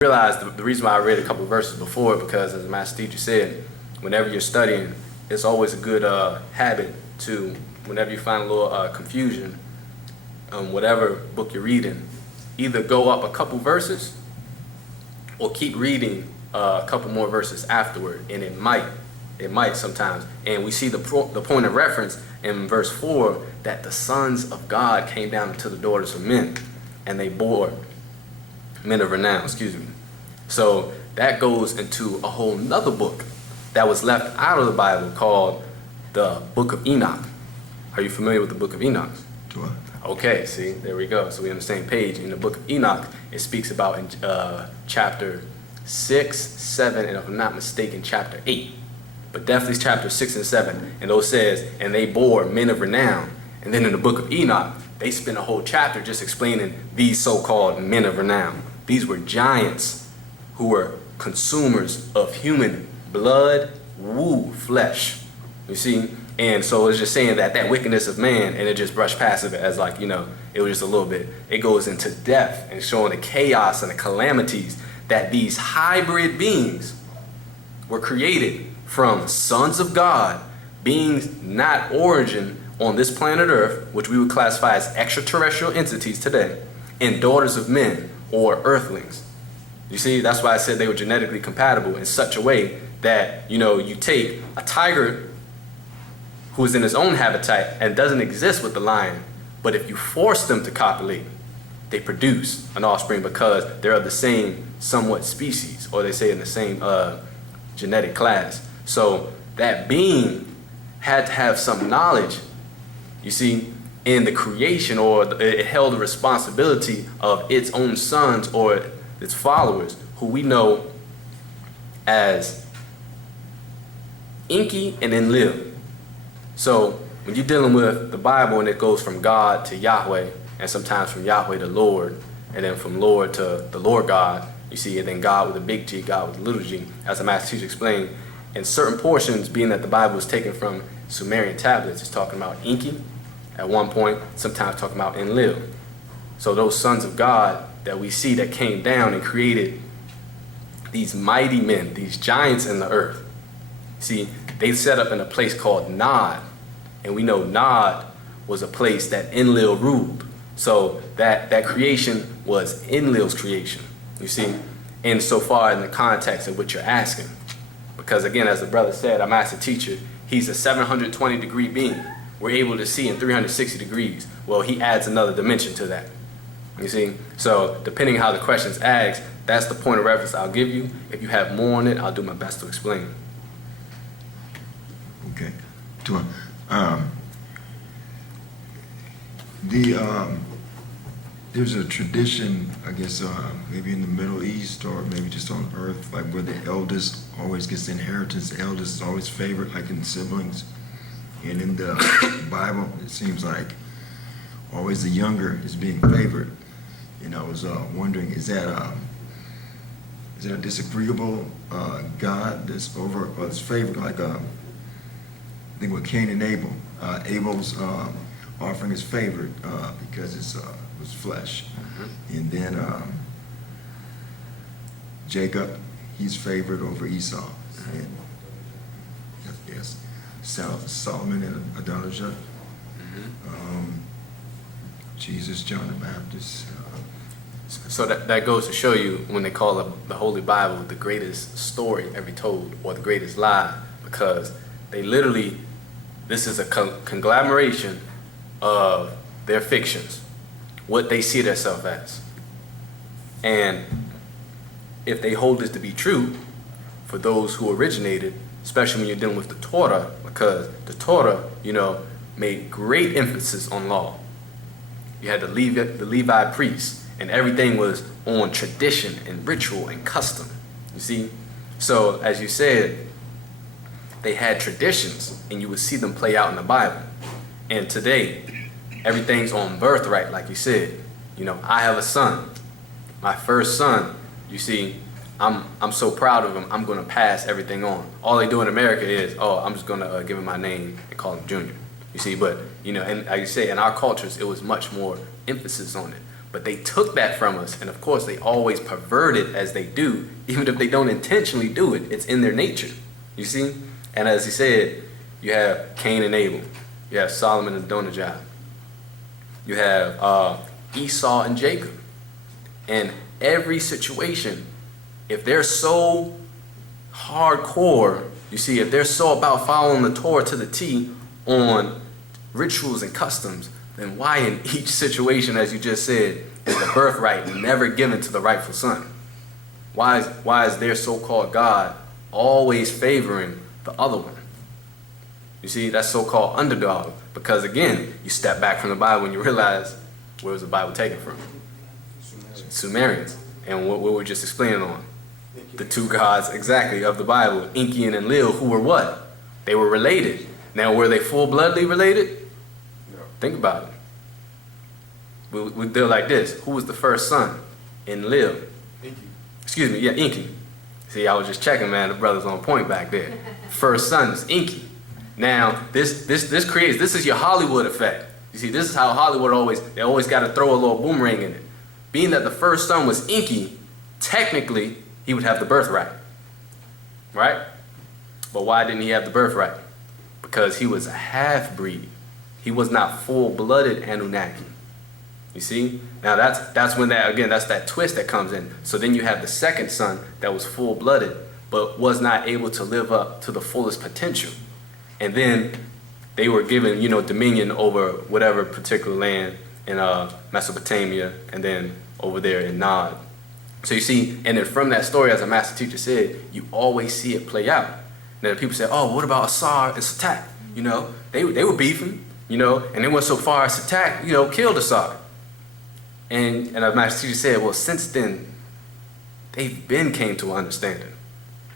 realize the reason why I read a couple of verses before, because as the master teacher said, whenever you're studying, it's always a good habit to, whenever you find a little confusion on whatever book you're reading, either go up a couple verses or keep reading a couple more verses afterward, and it might sometimes. And we see the point of reference in verse 4 that the sons of God came down to the daughters of men, and they bore men of renown, So that goes into a whole nother book that was left out of the Bible called the Book of Enoch. Are you familiar with the Book of Enoch? Sure. Okay, see, there we go. So we're on the same page. In the Book of Enoch, it speaks about in chapter 6, 7, and if I'm not mistaken, chapter 8. But definitely chapter 6 and 7. And those says, and they bore men of renown. And then in the Book of Enoch, they spend a whole chapter just explaining these so-called men of renown. These were giants who were consumers of human blood, flesh. You see? And so it's just saying that wickedness of man, and it just brushed past it as like, it was just a little bit. It goes into depth and showing the chaos and the calamities that these hybrid beings were created from sons of God, beings not origin on this planet Earth, which we would classify as extraterrestrial entities today, and daughters of men, or earthlings. You see, that's why I said they were genetically compatible in such a way that, you take a tiger who is in his own habitat and doesn't exist with the lion, but if you force them to copulate, they produce an offspring because they're of the same somewhat species, or they say in the same genetic class. So that being had to have some knowledge, you see, in the creation, or it held the responsibility of its own sons or its followers, who we know as Enki and Enlil. So when you're dealing with the Bible and it goes from God to Yahweh, and sometimes from Yahweh to Lord, and then from Lord to the Lord God, you see, and then God with a big G, God with a little g, as the master teacher explained, in certain portions, being that the Bible is taken from Sumerian tablets, it's talking about Enki at one point, sometimes talking about Enlil. So those sons of God that we see that came down and created these mighty men, these giants in the earth. See, they set up in a place called Nod, and we know Nod was a place that Enlil ruled. So that creation was Enlil's creation, you see, and so far in the context of what you're asking. Because again, as the brother said, our master teacher, he's a 720 degree being. We're able to see in 360 degrees. Well, he adds another dimension to that. You see? So depending on how the question's asked, that's the point of reference I'll give you. If you have more on it, I'll do my best to explain. Okay. There's a tradition, I guess, maybe in the Middle East or maybe just on Earth, like where the eldest always gets the inheritance. The eldest is always favored, like in siblings. And in the Bible, it seems like always the younger is being favored. And I was wondering, is that a disagreeable God that's over or that's favored? Like I think with Cain and Abel, Abel's offering is favored because it was flesh, and then Jacob, he's favored over Esau, and yes. Solomon and Adonijah, Jesus, John the Baptist. So that goes to show you when they call the Holy Bible the greatest story ever told, or the greatest lie, because they literally, this is a conglomeration of their fictions, what they see themselves as. And if they hold this to be true, for those who originated, especially when you're dealing with the Torah, because the Torah, made great emphasis on law. You had the Levi priests, and everything was on tradition and ritual and custom, you see? So, as you said, they had traditions, and you would see them play out in the Bible. And today, everything's on birthright, like you said. I have a son, my first son, you see, I'm so proud of him, I'm going to pass everything on. All they do in America is, I'm just going to give him my name and call him Junior. You see, but, and like you say, in our cultures, it was much more emphasis on it. But they took that from us, and of course they always pervert it as they do, even if they don't intentionally do it. It's in their nature, you see? And as he said, you have Cain and Abel. You have Solomon and Adonijah. You have Esau and Jacob. And every situation, if they're so hardcore, you see, if they're so about following the Torah to the T on rituals and customs, then why in each situation, as you just said, is the birthright never given to the rightful son? Why is their so-called God always favoring the other one? You see, that's so-called underdog. Because again, you step back from the Bible and you realize, where was the Bible taken from? Sumerians. And what we're just explaining on. The two gods, exactly, of the Bible, Enki and Enlil, who were what? They were related. Now, were they full-bloodly related? No. Think about it. We'll deal like this. Who was the first son? Enlil. Enki. Excuse me, yeah, Enki. See, I was just checking, man. The brother's on point back there. First son is Enki. Now, this is your Hollywood effect. You see, this is how Hollywood they always got to throw a little boomerang in it. Being that the first son was Enki, technically, he would have the birthright. Right? But why didn't he have the birthright? Because he was a half-breed. He was not full-blooded Anunnaki. You see? Now that's when that's that twist that comes in. So then you have the second son that was full-blooded, but was not able to live up to the fullest potential. And then they were given, dominion over whatever particular land in Mesopotamia, and then over there in Nod. So you see, and then from that story, as a master teacher said, you always see it play out. Now people say, oh, what about Asar and Satak? They were beefing, and they went so far as Satak, killed Asar. And as master teacher said, well, since then, they've been came to an understanding.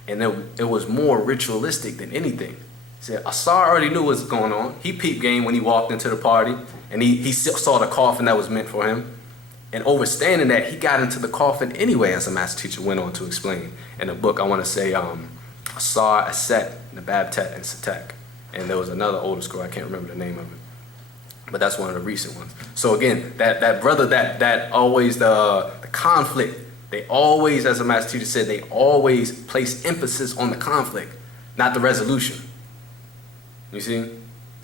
And it was more ritualistic than anything. He said, Asar already knew what was going on. He peeped game when he walked into the party, and he saw the coffin that was meant for him. And overstanding that, he got into the coffin anyway, as the master teacher went on to explain in the book. I want to say Asar, Aset, Nababtet, and Satek. And there was another older scroll, I can't remember the name of it. But that's one of the recent ones. So again, that brother, that always the conflict, they always, as the master teacher said, they always place emphasis on the conflict, not the resolution. You see?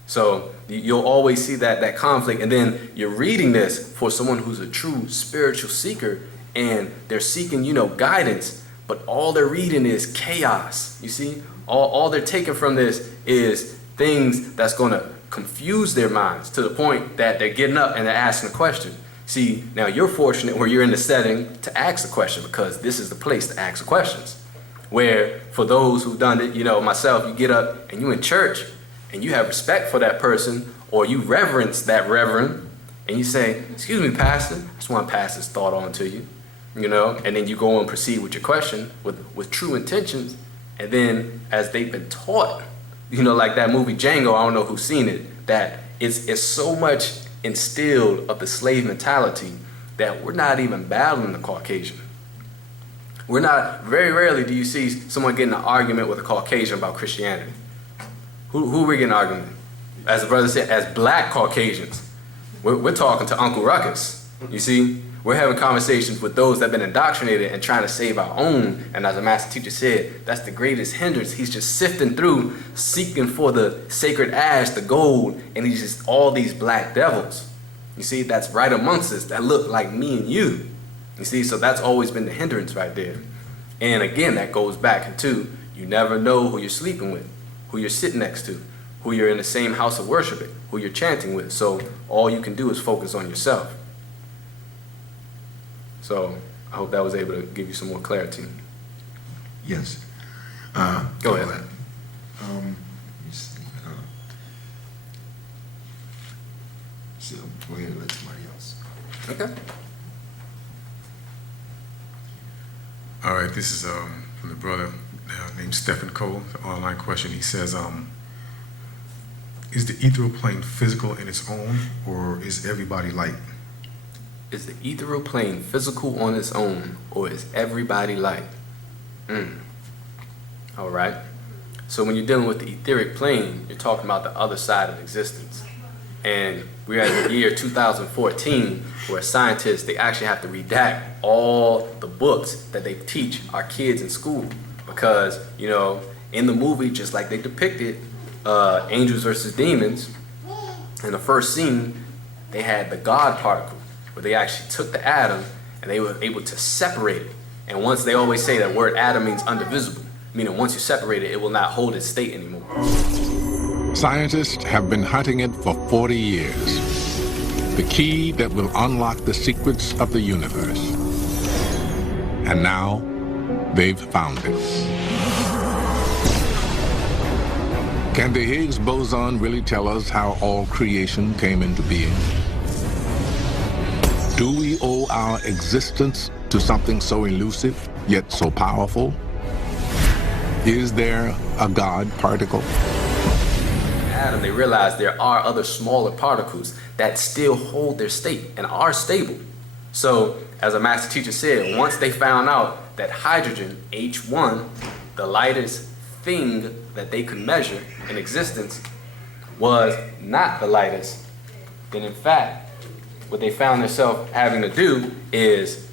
So you'll always see that conflict, and then you're reading this for someone who's a true spiritual seeker, and they're seeking, guidance, but all they're reading is chaos. You see? All they're taking from this is things that's going to confuse their minds to the point that they're getting up and they're asking a question. See, now you're fortunate where you're in the setting to ask a question, because this is the place to ask the questions. Where for those who've done it, myself, you get up and you're in church and you have respect for that person, or you reverence that reverend, and you say, excuse me, pastor, I just want to pass this thought on to you, and then you go and proceed with your question with true intentions. And then as they've been taught, like that movie Django, I don't know who's seen it, that it's so much instilled of the slave mentality that we're not even battling the Caucasian. Very rarely do you see someone getting an argument with a Caucasian about Christianity. Who are we getting an argument? As the brother said, as black Caucasians. We're talking to Uncle Ruckus, you see? We're having conversations with those that have been indoctrinated and trying to save our own. And as the master teacher said, that's the greatest hindrance. He's just sifting through, seeking for the sacred ash, the gold, and he's just all these black devils. You see, that's right amongst us that look like me and you. You see, so that's always been the hindrance right there. And again, that goes back into you never know who you're sleeping with, who you're sitting next to, who you're in the same house of worship, who you're chanting with. So all you can do is focus on yourself. So I hope that was able to give you some more clarity. Yes. Go ahead. Let me see. So go ahead and let somebody else. Okay. All right, this is from the brother named Stephen Cole, the online question. He says, is the ethereal plane physical in its own, or is everybody light? Is the ethereal plane physical on its own, or is everybody light? All right. So when you're dealing with the etheric plane, you're talking about the other side of existence. And we're at the year 2014 where scientists, they actually have to redact all the books that they teach our kids in school. Because, you know, in the movie, just like they depicted angels versus demons, in the first scene, they had the God particle, where they actually took the atom and they were able to separate it. And once they always say that word atom means indivisible, meaning once you separate it, it will not hold its state anymore. Scientists have been hunting it for 40 years. The key that will unlock the secrets of the universe. And now, they've found it. Can the Higgs boson really tell us how all creation came into being? Do we owe our existence to something so elusive, yet so powerful? Is there a God particle? Atom, they realized there are other smaller particles that still hold their state and are stable. So, as a master teacher said, once they found out that hydrogen, H1, the lightest thing that they could measure in existence, was not the lightest, then in fact, what they found themselves having to do is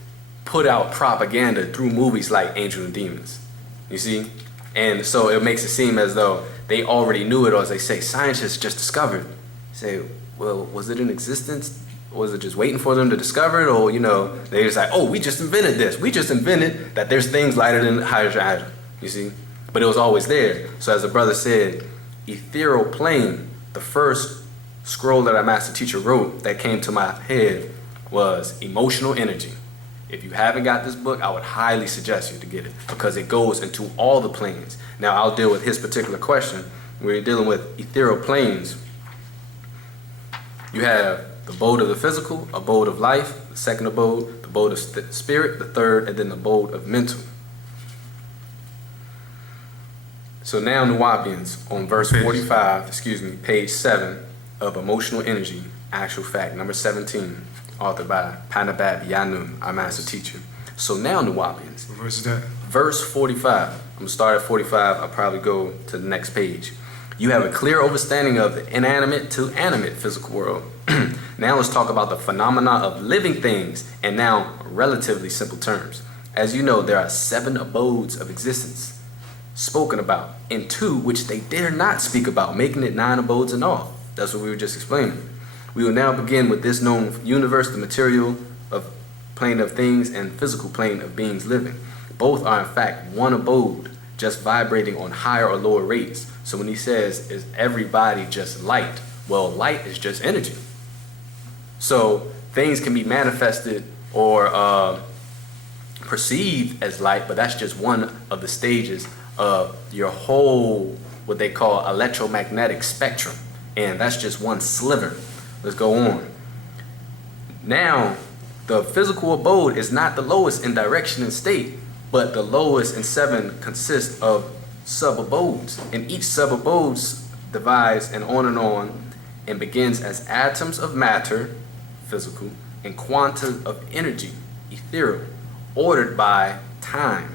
put out propaganda through movies like Angels and Demons. You see? And so it makes it seem as though they already knew it, or as they say, scientists just discovered. Say, well, was it in existence? Was it just waiting for them to discover it? Or, you know, they just like, oh, we just invented this. We just invented that there's things lighter than hydrogen atom. You see? But it was always there. So as the brother said, ethereal plane, the first scroll that our master teacher wrote that came to my head was emotional energy. If you haven't got this book, I would highly suggest you to get it because it goes into all the planes. Now, I'll deal with his particular question. We're dealing with ethereal planes. You have the abode of the physical, abode of life, the second abode, the abode of spirit, the third, and then the abode of mental. So now, Nuwaupians, on verse 45, page 7 of Emotional Energy, Actual Fact, number 17, authored by Pt.2, Yanun, our master teacher. So now, Nuwaupians. What verse is that? Verse 45. I'm going to start at 45. I'll probably go to the next page. You have a clear understanding of the inanimate to animate physical world. Now let's talk about the phenomena of living things, and now relatively simple terms. As you know, there are 7 abodes of existence spoken about, and 2 which they dare not speak about, making it 9 abodes in all. That's what we were just explaining. We will now begin with this known universe, the material of plane of things and physical plane of beings living. Both are in fact one abode, just vibrating on higher or lower rates. So when he says, is everybody just light? Well, light is just energy. So things can be manifested or perceived as light, but that's just one of the stages of your whole, what they call electromagnetic spectrum. And that's just one sliver. Let's go on. Now, the physical abode is not the lowest in direction and state, but the lowest in 7 consists of sub-abodes. And each sub-abode divides and on, and begins as atoms of matter, physical, and quanta of energy, ethereal, ordered by time.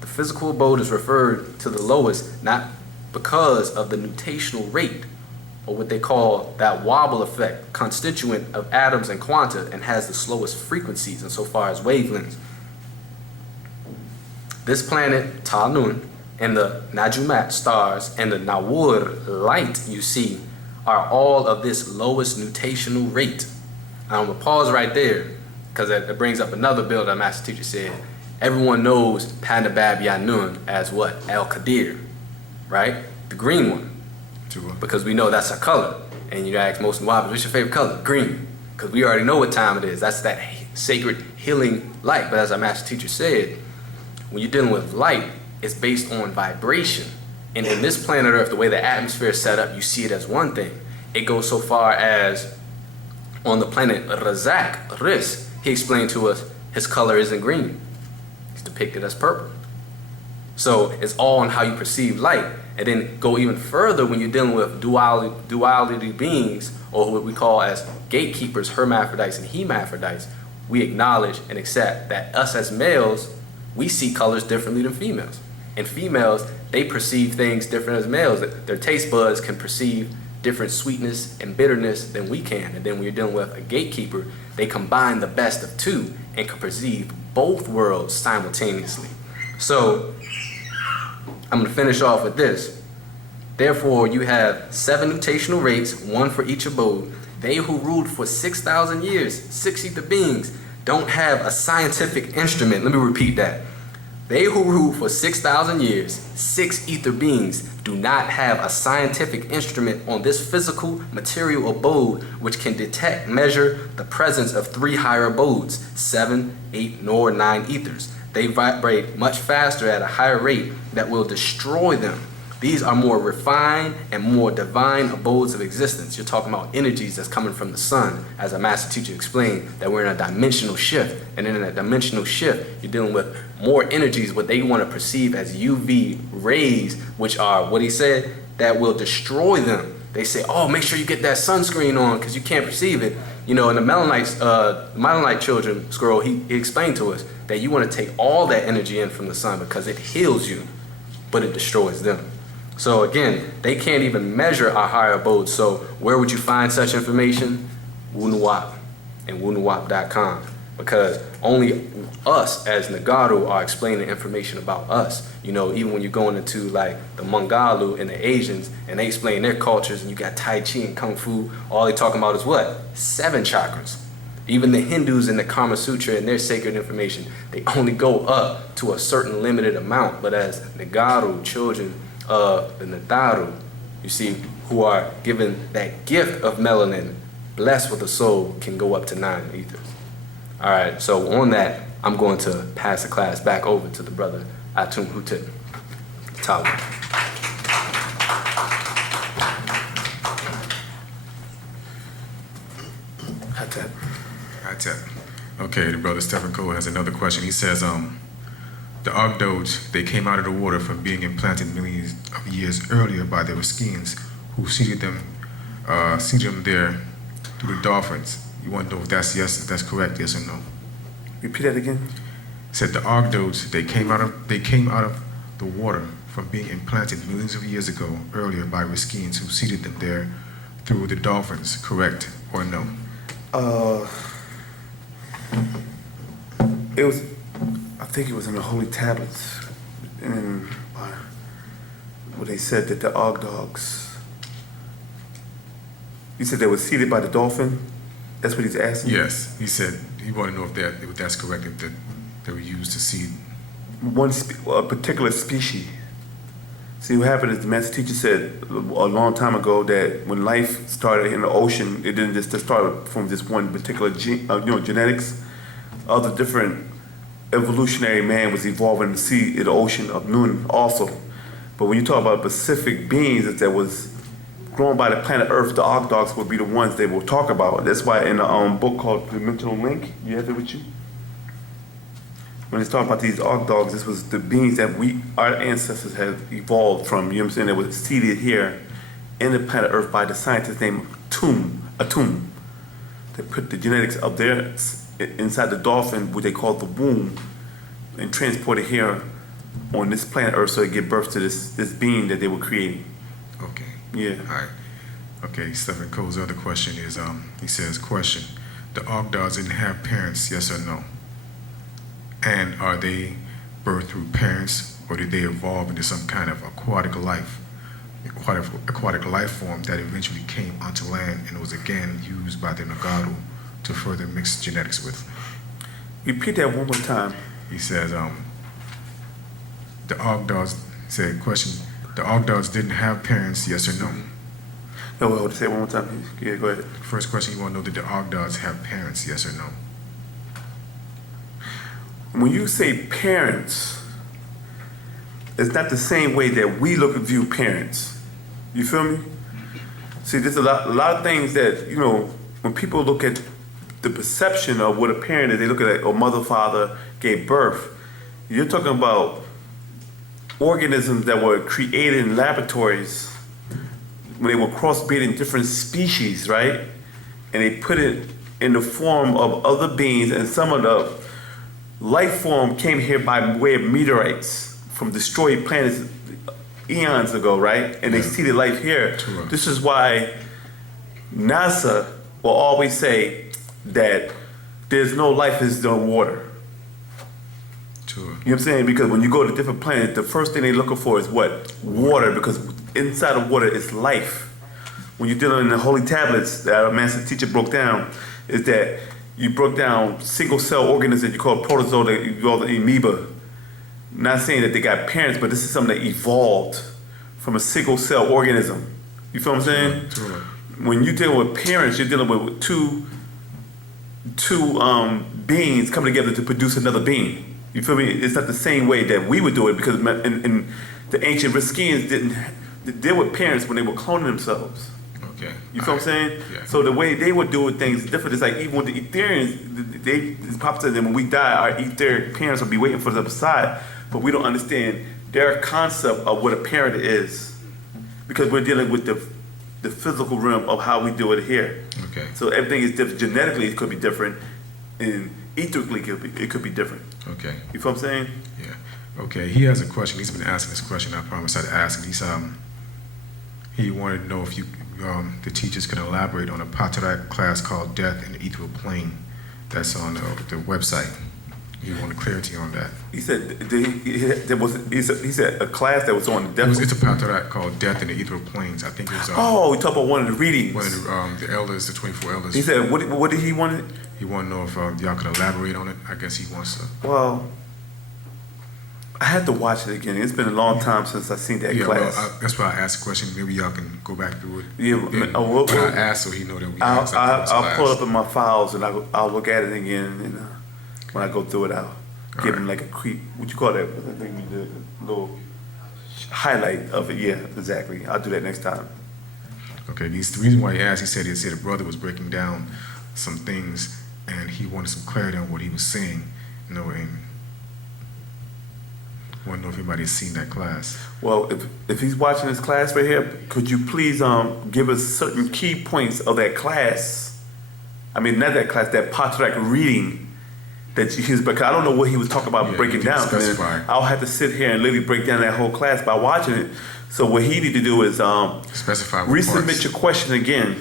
The physical abode is referred to the lowest not because of the nutational rate, or what they call that wobble effect, constituent of atoms and quanta, and has the slowest frequencies insofar as wavelengths. This planet, Ta-Nun, and the Najumat stars, and the Nawur light you see, are all of this lowest nutational rate. I'm going to pause right there, because it brings up another bill that master teacher said. Everyone knows Pt.2 Yanun as what? Al-Qadir, right? The green one. Because we know that's our color. And you ask most Nuwaupians, what's your favorite color? Green. Because we already know what time it is. That's that sacred healing light. But as our master teacher said, when you're dealing with light, it's based on vibration. And in this planet Earth, the way the atmosphere is set up, you see it as one thing. It goes so far as on the planet Razak, Risk, he explained to us his color isn't green. It's depicted as purple. So it's all on how you perceive light. And then go even further when you're dealing with duality beings, or what we call as gatekeepers, hermaphrodites and hermaphrodites. We acknowledge and accept that us as males, we see colors differently than females. And females, they perceive things different as males. Their taste buds can perceive different sweetness and bitterness than we can. And then when you're dealing with a gatekeeper, they combine the best of two and can perceive both worlds simultaneously. So I'm going to finish off with this. Therefore, you have 7 nutational rates, 1 for each abode. They who ruled for 6,000 years, 6 ether beings, don't have a scientific instrument. Let me repeat that. They who ruled for 6,000 years, 6 ether beings, do not have a scientific instrument on this physical material abode which can detect, measure the presence of 3 higher abodes, 7, 8, nor 9 ethers. They vibrate much faster at a higher rate that will destroy them. These are more refined and more divine abodes of existence. You're talking about energies that's coming from the sun, as our master teacher explained, that we're in a dimensional shift. And in that dimensional shift, you're dealing with more energies, what they want to perceive as UV rays, which are, what he said, that will destroy them. They say, oh, make sure you get that sunscreen on because you can't perceive it. You know, in the Melanite children scroll, he explained to us that you want to take all that energy in from the sun because it heals you, but it destroys them. So again, they can't even measure our higher abodes. So where would you find such information? Wu-nuwaup and Wu-nuwaup.com, because only us as Nagaru are explaining information about us. You know, even when you're going into like the Mangalu and the Asians and they explain their cultures and you got Tai Chi and Kung Fu, all they talking about is what? 7 chakras. Even the Hindus in the Kama Sutra and their sacred information, they only go up to a certain limited amount. But as Nagaru, children of the Nataru, you see, who are given that gift of melanin, blessed with a soul, can go up to 9 ethers. All right, so on that, I'm going to pass the class back over to the brother Atum Hutep Tawa. Hatep. Okay, the brother Stephen Cole has another question. He says, the Ogdoads, they came out of the water from being implanted millions of years earlier by their Skians, who seeded them there through the dolphins. You want to know if that's yes, if that's correct, yes or no? Repeat that again. Said the Ogdoads, they came out of the water from being implanted millions of years ago earlier by Skians, who seeded them there through the dolphins. Correct or no? It was, I think it was in the Holy Tablets, and where they said that the Og Dogs, you said they were seeded by the dolphin? That's what he's asking? Yes, he said he wanted to know if that's correct, if they were used to seed. A particular species. See, what happened is the master teacher said a long time ago that when life started in the ocean, it didn't just start from this one particular genetics. Other different evolutionary man was evolving to see the ocean of Nun also. But when you talk about specific beings that was grown by the planet Earth, the Og Dogs would be the ones they will talk about. That's why in a book called Dimensional Link, you have it with you? When it's talking about these Og Dogs, this was the beings that our ancestors have evolved from, you know what I'm saying, that was seeded here in the planet Earth by the scientist named Atum. They put the genetics of there inside the dolphin, what they call the womb, and transport it here on this planet Earth so it give birth to this being that they were creating. Okay. Yeah. All right. Okay, Stephen Cole's other question is, he says, question, the Ogdoads didn't have parents, yes or no? And are they birthed through parents, or did they evolve into some kind of aquatic life form that eventually came onto land and was again used by the Nagaru to further mix genetics with? Repeat that one more time. He says, the Ogdoads, said, question, the Ogdoads didn't have parents, yes or no? No, hold on, say it one more time, please. Yeah, go ahead. First question, you want to know, did the Ogdoads have parents, yes or no? When you say parents, it's not the same way that we view parents. You feel me? See, there's a lot of things that, you know, when people look at the perception of what a parent is, they look at a mother, father gave birth. You're talking about organisms that were created in laboratories when they were crossbreeding different species, right? And they put it in the form of other beings, and some of the life form came here by way of meteorites from destroyed planets eons ago, right? And they seeded life here. True. This is why NASA will always say that there's no life is no water. Sure. You know what I'm saying? Because when you go to different planets, the first thing they're looking for is what? Water, because inside of water is life. When you're dealing in the holy tablets that our master teacher broke down, is that you broke down single cell organisms that you call protozoa, that you call the amoeba. Not saying that they got parents, but this is something that evolved from a single cell organism. You feel what I'm saying? Sure. When you're dealing with parents, you're dealing with two beings coming together to produce another being. You feel me? It's not the same way that we would do it, because in the ancient Riskians didn't deal with parents when they were cloning themselves. Okay. You feel what I'm saying? Yeah. So the way they would do things is different. It's like even with the Etherians, it pops to them when we die, our etheric parents will be waiting for the other side, but we don't understand their concept of what a parent is, because we're dealing with the physical realm of how we do it here. Okay. So everything is different. Genetically, it could be different, and etherically, it could be different. Okay. You feel what I'm saying? Yeah. Okay. He has a question. He's been asking this question. I promised I'd ask him. He wanted to know if you, the teachers can elaborate on a Pt.2 class called Death in the Ethereal Plane that's on the website. He wanted clarity on that. He said he said a class that was on the It's a Pt.2 called Death in the Ethereal Planes. I think it was Oh, we talked about one of the readings. one of the elders, the 24 elders. He said, what did he want? He wanted to know if y'all could elaborate on it. I guess he wants to. Well, I had to watch it again. It's been a long time since I seen that Yeah, class. well, that's why I asked the question. Maybe y'all can go back through it. Yeah, Then. well, But I asked so he know that we asked I'll pull it up in my files and I'll look at it again. And when I go through it, I'll give him like a creep. What you call that? What's that thing you do? A little highlight of it. Yeah, exactly. I'll do that next time. Okay, the reason why he asked, he said a brother was breaking down some things and he wanted some clarity on what he was saying, you know, and want to know if anybody's seen that class. Well, if he's watching this class right here, could you please give us certain key points of that class? I mean, not that class, that Pt.2 reading that he was, because I don't know what he was talking about Yeah, breaking he didn't down. specify. I'll have to sit here and literally break down that whole class by watching it. So what he need to do is Specify what resubmit parts. your question again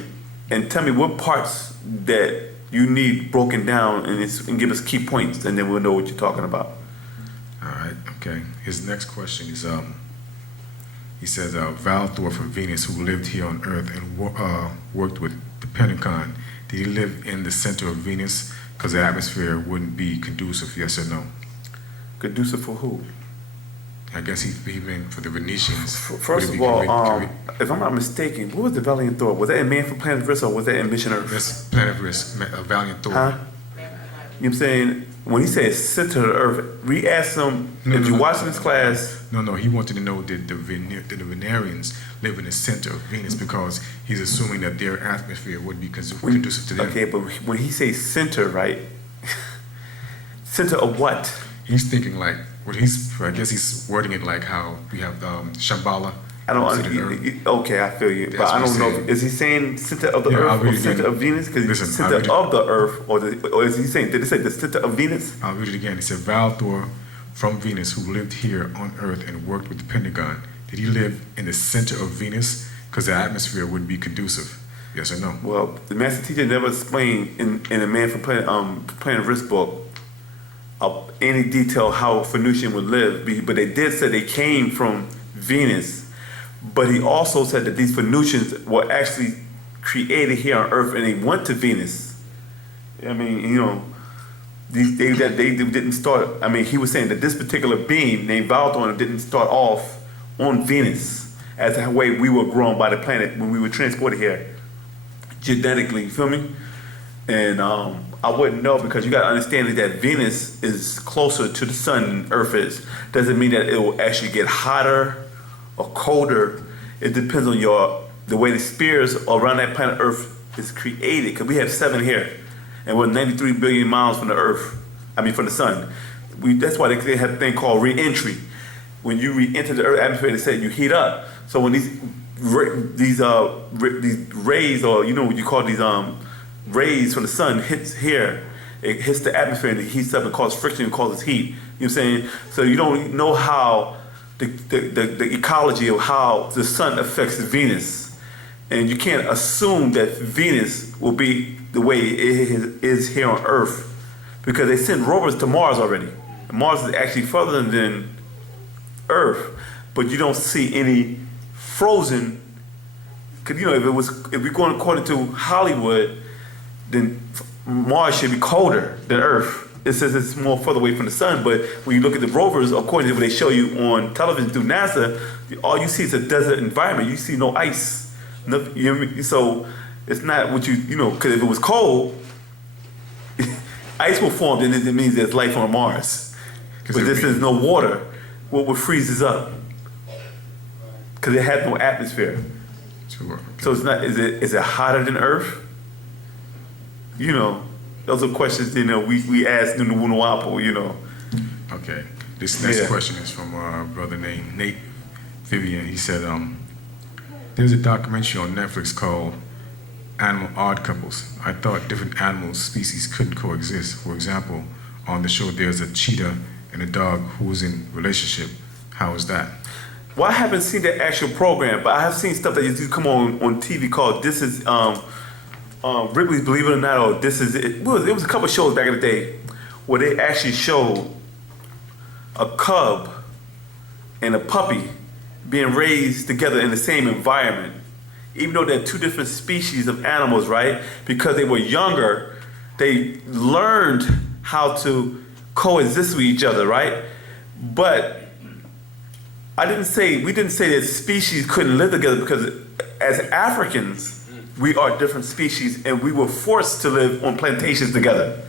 and tell me what parts that you need broken down and give us key points, and then we'll know what you're talking about. All right, okay. His next question is, he says, Val Thor from Venus, who lived here on Earth and worked with the Pentagon, did he live in the center of Venus? Because the atmosphere wouldn't be conducive, yes or no? Conducive for who? I guess he meant for the Venetians. First of all, if I'm not mistaken, what was the Valiant Thor? Was that in Man from Planet Risk or was that in Mission Earth? That's Planet Risk, Valiant Thor. Huh? You know what I'm saying? When he says center of the Earth, we asked him, No, if no, you're no. watching this class, No, he wanted to know that the Venerians live in the center of Venus because he's assuming that their atmosphere would be conducive to them. okay, but when he says center, right? Center of what? He's thinking like, I guess he's wording it like how we have Shambhala. I don't opposite of Earth. understand. Okay, I feel you, but That's I what don't he's know. saying. Is he saying center of the Yeah, I'll Earth or read it center again. of Venus? Because Listen, center I'll read it. of the Earth, or is he saying? Did it say the center of Venus? I'll read it again. He said, Val Thor from Venus, who lived here on Earth and worked with the Pentagon, did he live in the center of Venus? Because the atmosphere wouldn't be conducive. Yes or no? Well, the master teacher never explained in a Man from Planet Risk book any detail how Phoenician would live, but they did say they came from Venus. But he also said that these Phoenicians were actually created here on Earth and they went to Venus. I mean, you know, they didn't start. I mean, he was saying that this particular being named Valdorn didn't start off on Venus as the way we were grown by the planet when we were transported here genetically. You feel me? And I wouldn't know, because you got to understand that Venus is closer to the sun than Earth is. Doesn't mean that it will actually get hotter or colder. It depends on the way the spheres around that planet Earth is created. Because we have 7 here, and we're 93 billion miles from the Earth. I mean, from the sun. That's why they have a thing called re-entry. When you re-enter the Earth atmosphere, they say you heat up. So when these rays, or you know what you call these rays from the sun hits here, it hits the atmosphere and it heats up and causes friction and causes heat. You know what I'm saying? So you don't know how the ecology of how the sun affects Venus. And you can't assume that Venus will be the way it is here on Earth, because they sent rovers to Mars already. Mars is actually further than Earth, but you don't see any frozen. Because if we're going according to Hollywood, then Mars should be colder than Earth. It says it's more further away from the sun, but when you look at the rovers, according to what they show you on television through NASA, all you see is a desert environment. You see no ice. Nothing, you know what I mean? So it's not what because if it was cold, ice will form, then it means there's life on Mars. But this is no water. What would freezes up? Because it has no atmosphere. Sure. So it's not. Is it hotter than Earth? Those are questions we ask in the Wu-nuwaupu. Okay. This next Yeah. question is from a brother named Nate Vivian. He said, there's a documentary on Netflix called Animal Odd Couples. I thought different animal species couldn't coexist. For example, on the show there's a cheetah and a dog who's in relationship. How is that? Well, I haven't seen the actual program, but I have seen stuff that used to come on TV called This Is Ripley's Believe It or Not, or This Is It. It was a couple shows back in the day where they actually showed a cub and a puppy being raised together in the same environment, even though they're two different species of animals, right? Because they were younger, they learned how to coexist with each other, right? But we didn't say that species couldn't live together, because as Africans, we are different species and we were forced to live on plantations together.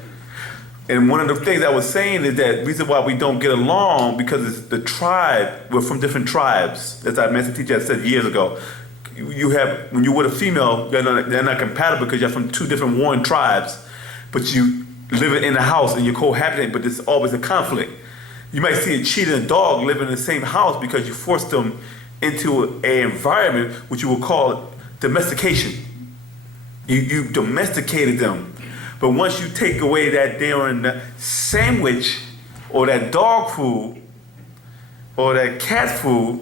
And one of the things I was saying is that the reason why we don't get along, because it's the tribe, we're from different tribes. As our master teacher said years ago, when you're with a female, they're not compatible because you're from two different warring tribes, but you live in a house and you're cohabiting, but there's always a conflict. You might see a cheetah and a dog living in the same house because you forced them into an environment which you would call domestication. You domesticated them. But once you take away that damn sandwich or that dog food or that cat food,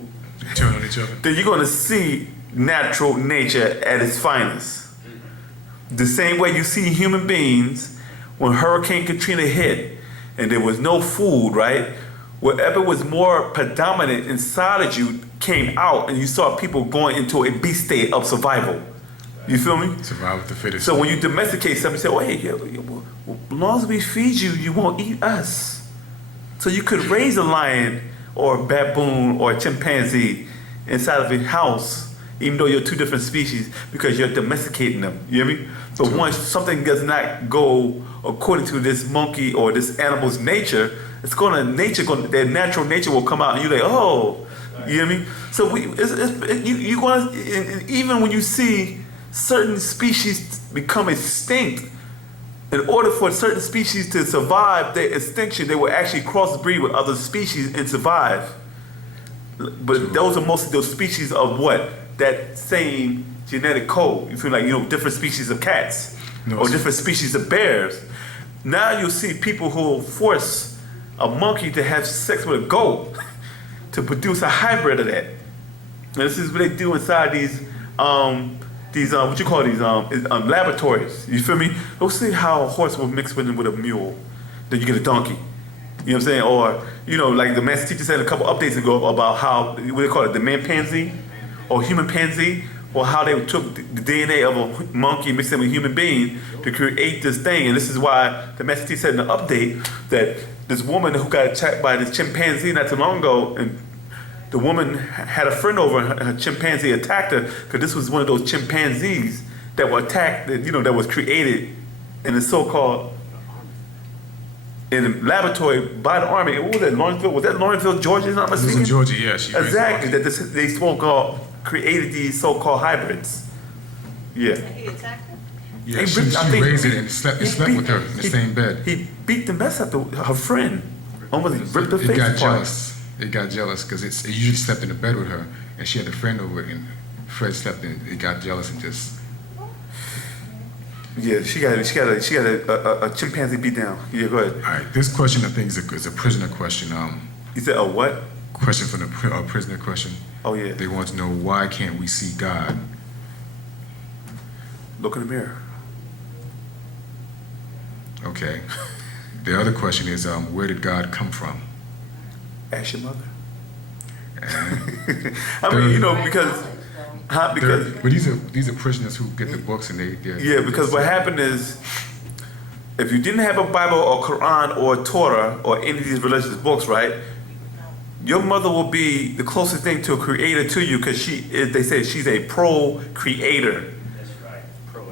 Turn on each other. then you're gonna see natural nature at its finest. The same way you see human beings when Hurricane Katrina hit and there was no food, right? Whatever was more predominant inside of you came out, and you saw people going into a beast state of survival. You feel me? Survival of the fittest. So when you domesticate something, you say, well, hey, as long as we feed you, you won't eat us. So you could raise a lion or a baboon or a chimpanzee inside of a house, even though you're two different species, because you're domesticating them. You hear me? But once something does not go according to this monkey or this animal's nature, their natural nature will come out, and you're like, oh, you hear me? So even when you see certain species become extinct, in order for certain species to survive their extinction, they will actually crossbreed with other species and survive. But those are mostly those species of what? That same genetic code. You feel like, different species of cats or different species of bears. Now you'll see people who will force a monkey to have sex with a goat to produce a hybrid of that. And this is what they do inside these laboratories. You feel me? Go see how a horse will mix with a mule. Then you get a donkey. You know what I'm saying? Or, like the master teacher said a couple updates ago about how, what they call it, the chimpanzee or human pansy, or how they took the DNA of a monkey and mixed it with a human being to create this thing. And this is why the master teacher said in the update that this woman who got attacked by this chimpanzee not too long ago, and the woman had a friend over and her chimpanzee attacked her, because this was one of those chimpanzees that were attacked, that was created in the so-called, in the laboratory by the Army. What was that, Lawrenceville? Was that Lawrenceville, Georgia? Not It was mistaken? in Georgia, yeah. She raised Exactly, dogs. that they so-called created these so-called hybrids. Yeah. He attacked her? Yeah, He she ripped- I think raised it he- and slept he with her in the he- same bed. He beat the mess out of her friend. Almost ripped her It face got apart. jealous. It got jealous because it usually slept in the bed with her, and she had a friend over, and Fred slept in. It got jealous and just. Yeah, she got a chimpanzee beat down. Yeah, go ahead. All right, this question I think is a prisoner question. You said a what? question from the prisoner question. Oh yeah. They want to know, why can't we see God? Look in the mirror. Okay. The other question is, where did God come from? Ask your mother. And I mean, you know, because but these are prisoners who get the books and they're yeah, because what happened is, if you didn't have a Bible or Quran or Torah or any of these religious books, right, your mother will be the closest thing to a creator to you, because they say she's a pro-creator. That's right.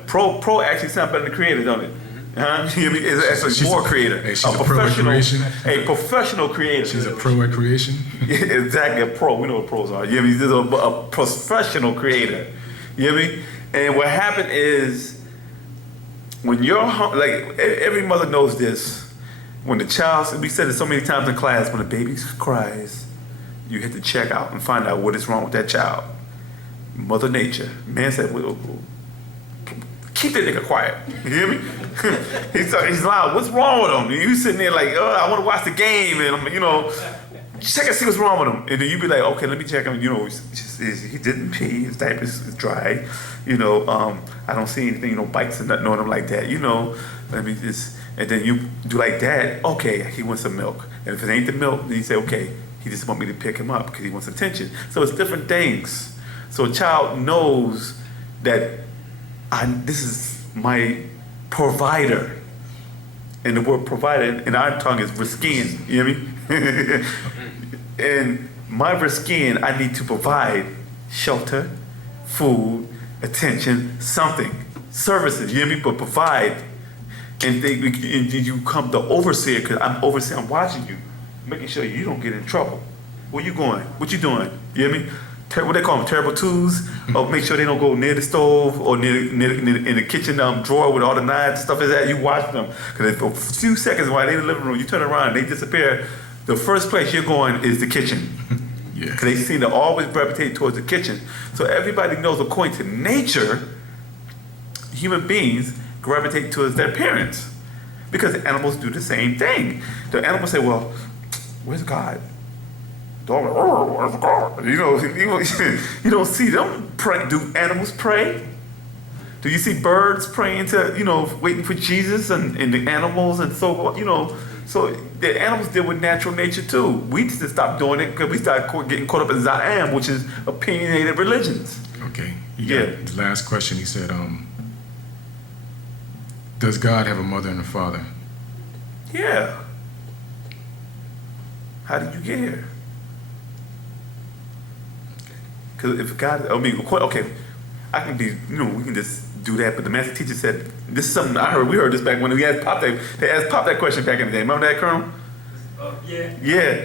Pro actually sounds better than creator, don't it? Huh? It's actually She's more a- creator. hey, she's a pro at creation. A professional creator. She's a pro at creation. Yeah, exactly, a pro. We know what pros are. You know what I mean? This is a professional creator. You know what I mean? And what happened is, when you're like, every mother knows this. When the child, we said it so many times in class, when a baby cries, you have to check out and find out what is wrong with that child. Mother Nature. Man said, well, keep that nigga quiet. You hear me? he's loud. What's wrong with him? And you sitting there like, oh, I want to watch the game, and you know, check and see what's wrong with him. And then you be like, okay, let me check him. You know, he didn't pee. His diaper is dry. You know, I don't see anything, no bites and nothing on him like that. You know, let me just. And then you do like that. Okay, he wants some milk. And if it ain't the milk, then you say, okay, he just want me to pick him up because he wants attention. So it's different things. So a child knows that this is my provider. And the word provider in our tongue is riskin. You hear me? And my riskin, I need to provide shelter, food, attention, something, services. You hear me? But provide. And you come the overseer, because I'm overseer, I'm watching you, making sure you don't get in trouble. Where you going? What you doing? You hear me? What they call them, terrible twos? Or make sure they don't go near the stove or near in the kitchen drawer with all the knives and stuff like that. You watch them. Because for a few seconds while they're in the living room, you turn around and they disappear. The first place you're going is the kitchen. Yeah. Because they seem to always gravitate towards the kitchen. So everybody knows, according to nature, human beings gravitate towards their parents. Because animals do the same thing. The animals say, well, where's God? Dog, where's God? You know, you don't see them pray. Do animals pray? Do you see birds praying to, you know, waiting for Jesus and the animals and so on, you know? So the animals deal with natural nature too. We just stopped doing it because we started getting caught up in Zayam, which is opinionated religions. Okay. Yeah. The last question, he said, does God have a mother and a father? Yeah. How did you get here? Because if God, I mean, okay, I can be, you know, we can just do that. But the master teacher said, this is something we heard this back when we asked Pop that, they asked Pop that question back in the day. Remember that, Colonel? Yeah. Yeah.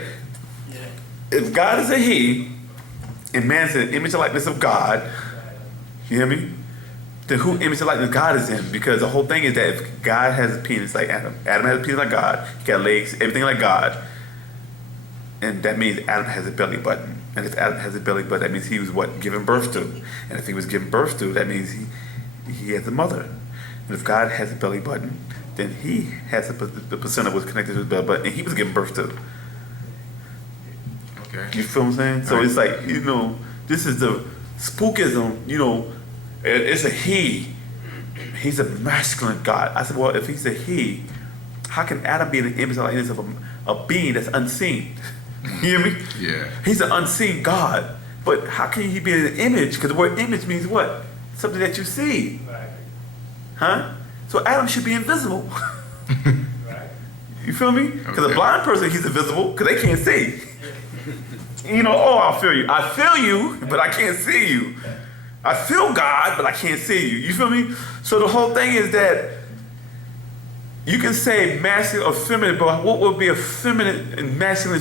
If God is a he, and man is an image and likeness of God, you hear me? Then who image and likeness God is in? Because the whole thing is that if God has a penis like Adam has a penis like God, he got legs, everything like God, and that means Adam has a belly button. And if Adam has a belly button, that means he was what? Given birth to. And if he was given birth to, that means he has a mother. And if God has a belly button, then he has the placenta was connected to his belly button, and he was given birth to. Okay. You feel what I'm saying? So it's like, you know, this is the spookism, you know, it's a he. He's a masculine God. I said, well, if he's a he, how can Adam be in the image and likeness of a being that's unseen? You hear me? Yeah. He's an unseen God. But how can he be in an image? Because the word image means what? Something that you see. Right. Huh? So Adam should be invisible. Right. You feel me? Because Okay. a blind person, he's invisible because they can't see. You know, oh, I feel you. I feel you, but I can't see you. I feel God, but I can't see you. You feel me? So the whole thing is that you can say masculine or feminine, but what would be a feminine and masculine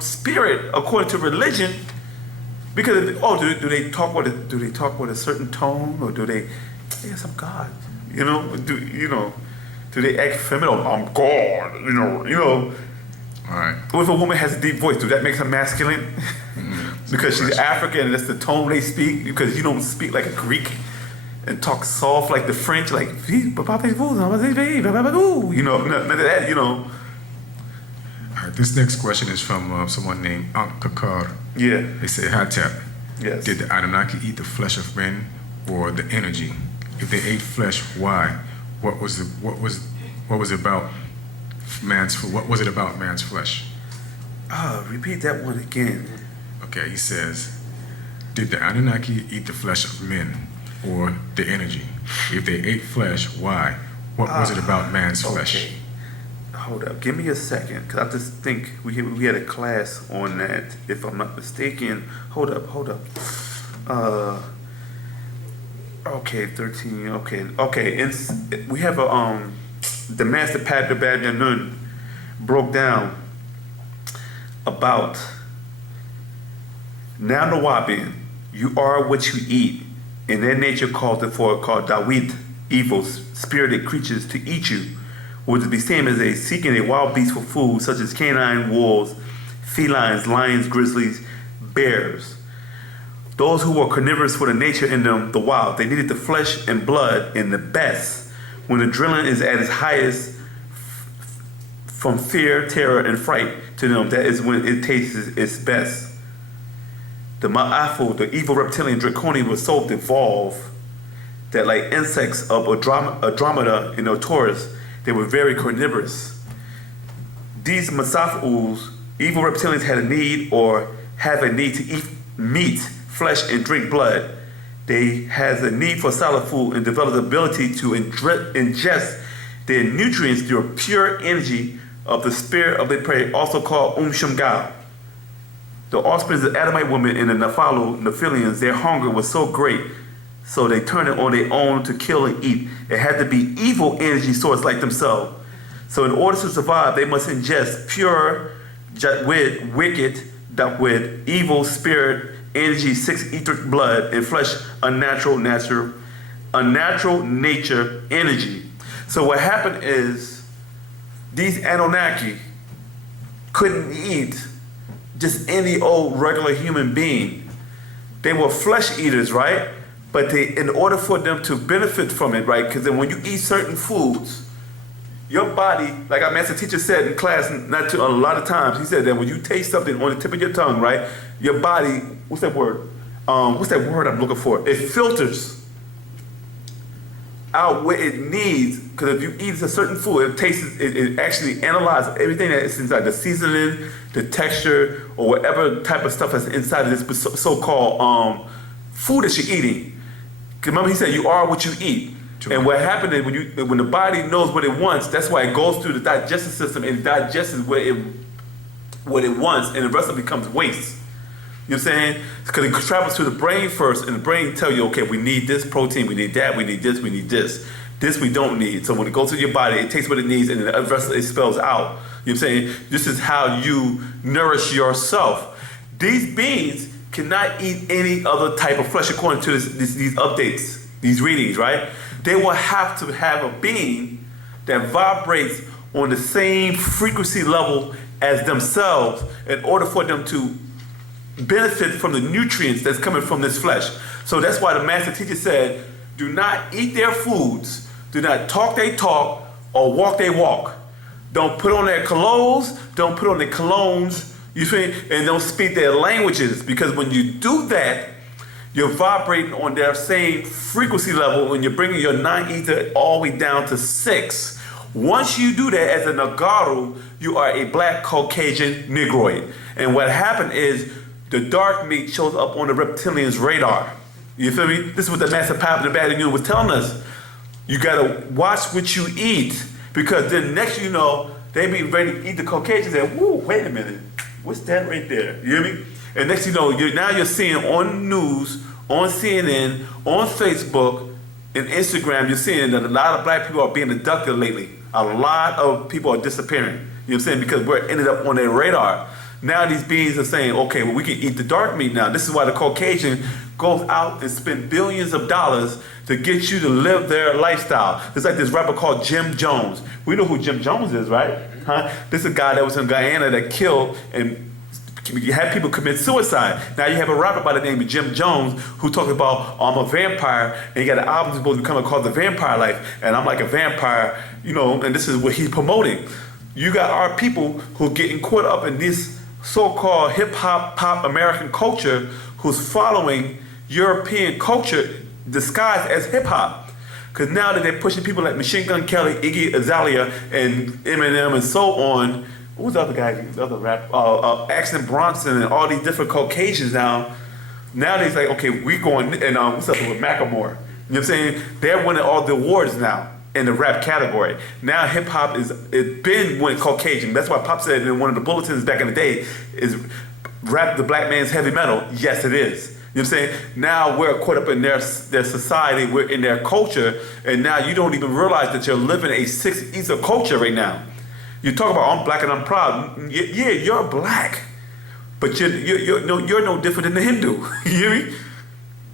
spirit according to religion? Because do they talk with a certain tone, or do they? Yes, I'm God. You know, do they act feminine? Oh, I'm God. You know. All right. What if a woman has a deep voice? Do that make her masculine? Because she's African and that's the tone they speak. Because you don't speak like a Greek and talk soft like the French, like you know, none of that, you know. All right. right, this next question is from someone named Ankh Kakar. Yeah. They say, Hatap, Yes. did the Anunnaki eat the flesh of men or the energy? If they ate flesh, why? What was it about man's flesh? Repeat that one again. Okay, he says, did the Anunnaki eat the flesh of men or the energy? If they ate flesh, why? What was it about man's flesh? Okay. Hold up. Give me a second, because I just think we had a class on that, if I'm not mistaken. Hold up. Okay, 13. Okay. We have the Master Pat Nun broke down about Wu-nuwaup, you are what you eat, and their nature called Dawid, evils, spirited creatures to eat you, or to be seen as a seeking a wild beast for food, such as canine wolves, felines, lions, grizzlies, bears. Those who were carnivorous for the nature in them, the wild, they needed the flesh and blood in the best. When adrenaline is at its highest, from fear, terror, and fright to them, that is when it tastes its best. The Ma'afu, the evil reptilian draconian, was so devolved that, like insects of Andromeda in Taurus, they were very carnivorous. These Masafus, evil reptilians, had a need or have a need to eat meat, flesh, and drink blood. They has a need for solid food and develop the ability to ingest their nutrients through pure energy of the spirit of the prey, also called Shamgal. The offspring of the Adamite woman and the Nephilians, their hunger was so great, so they turned it on their own to kill and eat. It had to be evil energy source like themselves. So in order to survive, they must ingest pure, wicked, with evil spirit, energy, 6 etheric blood, and flesh, unnatural nature energy. So what happened is, these Anunnaki couldn't eat just any old regular human being. They were flesh eaters, right? But in order for them to benefit from it, right? Because then when you eat certain foods, your body, like our master teacher said in class, a lot of times, he said that when you taste something on the tip of your tongue, right? Your body, what's that word? What's that word I'm looking for? It filters out what it needs, because if you eat a certain food, it actually analyzes everything that's inside, the seasoning, the texture, or whatever type of stuff that's inside of this so-called food that you're eating. Because remember, he said you are what you eat. True. And what happened is when the body knows what it wants, that's why it goes through the digestive system and digests what it wants, and the rest of it becomes waste. You know what I'm saying? Because it travels to the brain first, and the brain tell you, okay, we need this protein, we need that, we need this, we need this. This we don't need. So when it goes to your body, it takes what it needs, and the rest of it spells out. You know what I'm saying? This is how you nourish yourself. These beings cannot eat any other type of flesh according to these updates, these readings, right? They will have to have a being that vibrates on the same frequency level as themselves in order for them to benefit from the nutrients that's coming from this flesh. So that's why the master teacher said, do not eat their foods, do not talk they talk, or walk they walk. Don't put on their clothes, don't put on their colognes, you see, and don't speak their languages, because when you do that, you're vibrating on their same frequency level when you're bringing your 9 ether all the way down to 6. Once you do that as a Nagaru, you are a black Caucasian Negroid. And what happened is the dark meat shows up on the reptilian's radar. You feel me? This is what the Master Papa the Bad Unit was telling us. You gotta watch what you eat, because then next you know, they be ready to eat the Caucasians and woo, wait a minute, what's that right there? You hear me? And next you know, you're seeing on the news, on CNN, on Facebook, and Instagram, you're seeing that a lot of black people are being abducted lately. A lot of people are disappearing. You know what I'm saying? Because we're ended up on their radar. Now these beings are saying, okay, well, we can eat the dark meat now. This is why the Caucasian goes out and spend billions of dollars to get you to live their lifestyle. It's like this rapper called Jim Jones. We know who Jim Jones is, right? Huh? This is a guy that was in Guyana that killed and had people commit suicide. Now you have a rapper by the name of Jim Jones who talks about, I'm a vampire, and he got an album supposed to be coming called The Vampire Life, and I'm like a vampire, you know, and this is what he's promoting. you got our people who are getting caught up in this so-called hip-hop, pop American culture who's following European culture disguised as hip-hop. Because now that they're pushing people like Machine Gun Kelly, Iggy Azalea, and Eminem and so on, what was the other guy, the other rap, Action Bronson and all these different Caucasians now they're like, okay, we going, and what's up with Macklemore? You know what I'm saying? They're winning all the awards now in the rap category. Now hip hop it's been winning Caucasian. That's why Pop said in one of the bulletins back in the day, is rap the black man's heavy metal? Yes, it is. You know what I'm saying? Now we're caught up in their society, we're in their culture, and now you don't even realize that you're living a Sixth Ether culture right now. You talk about I'm black and I'm proud. Yeah, you're black, but you're no different than the Hindu. You hear me?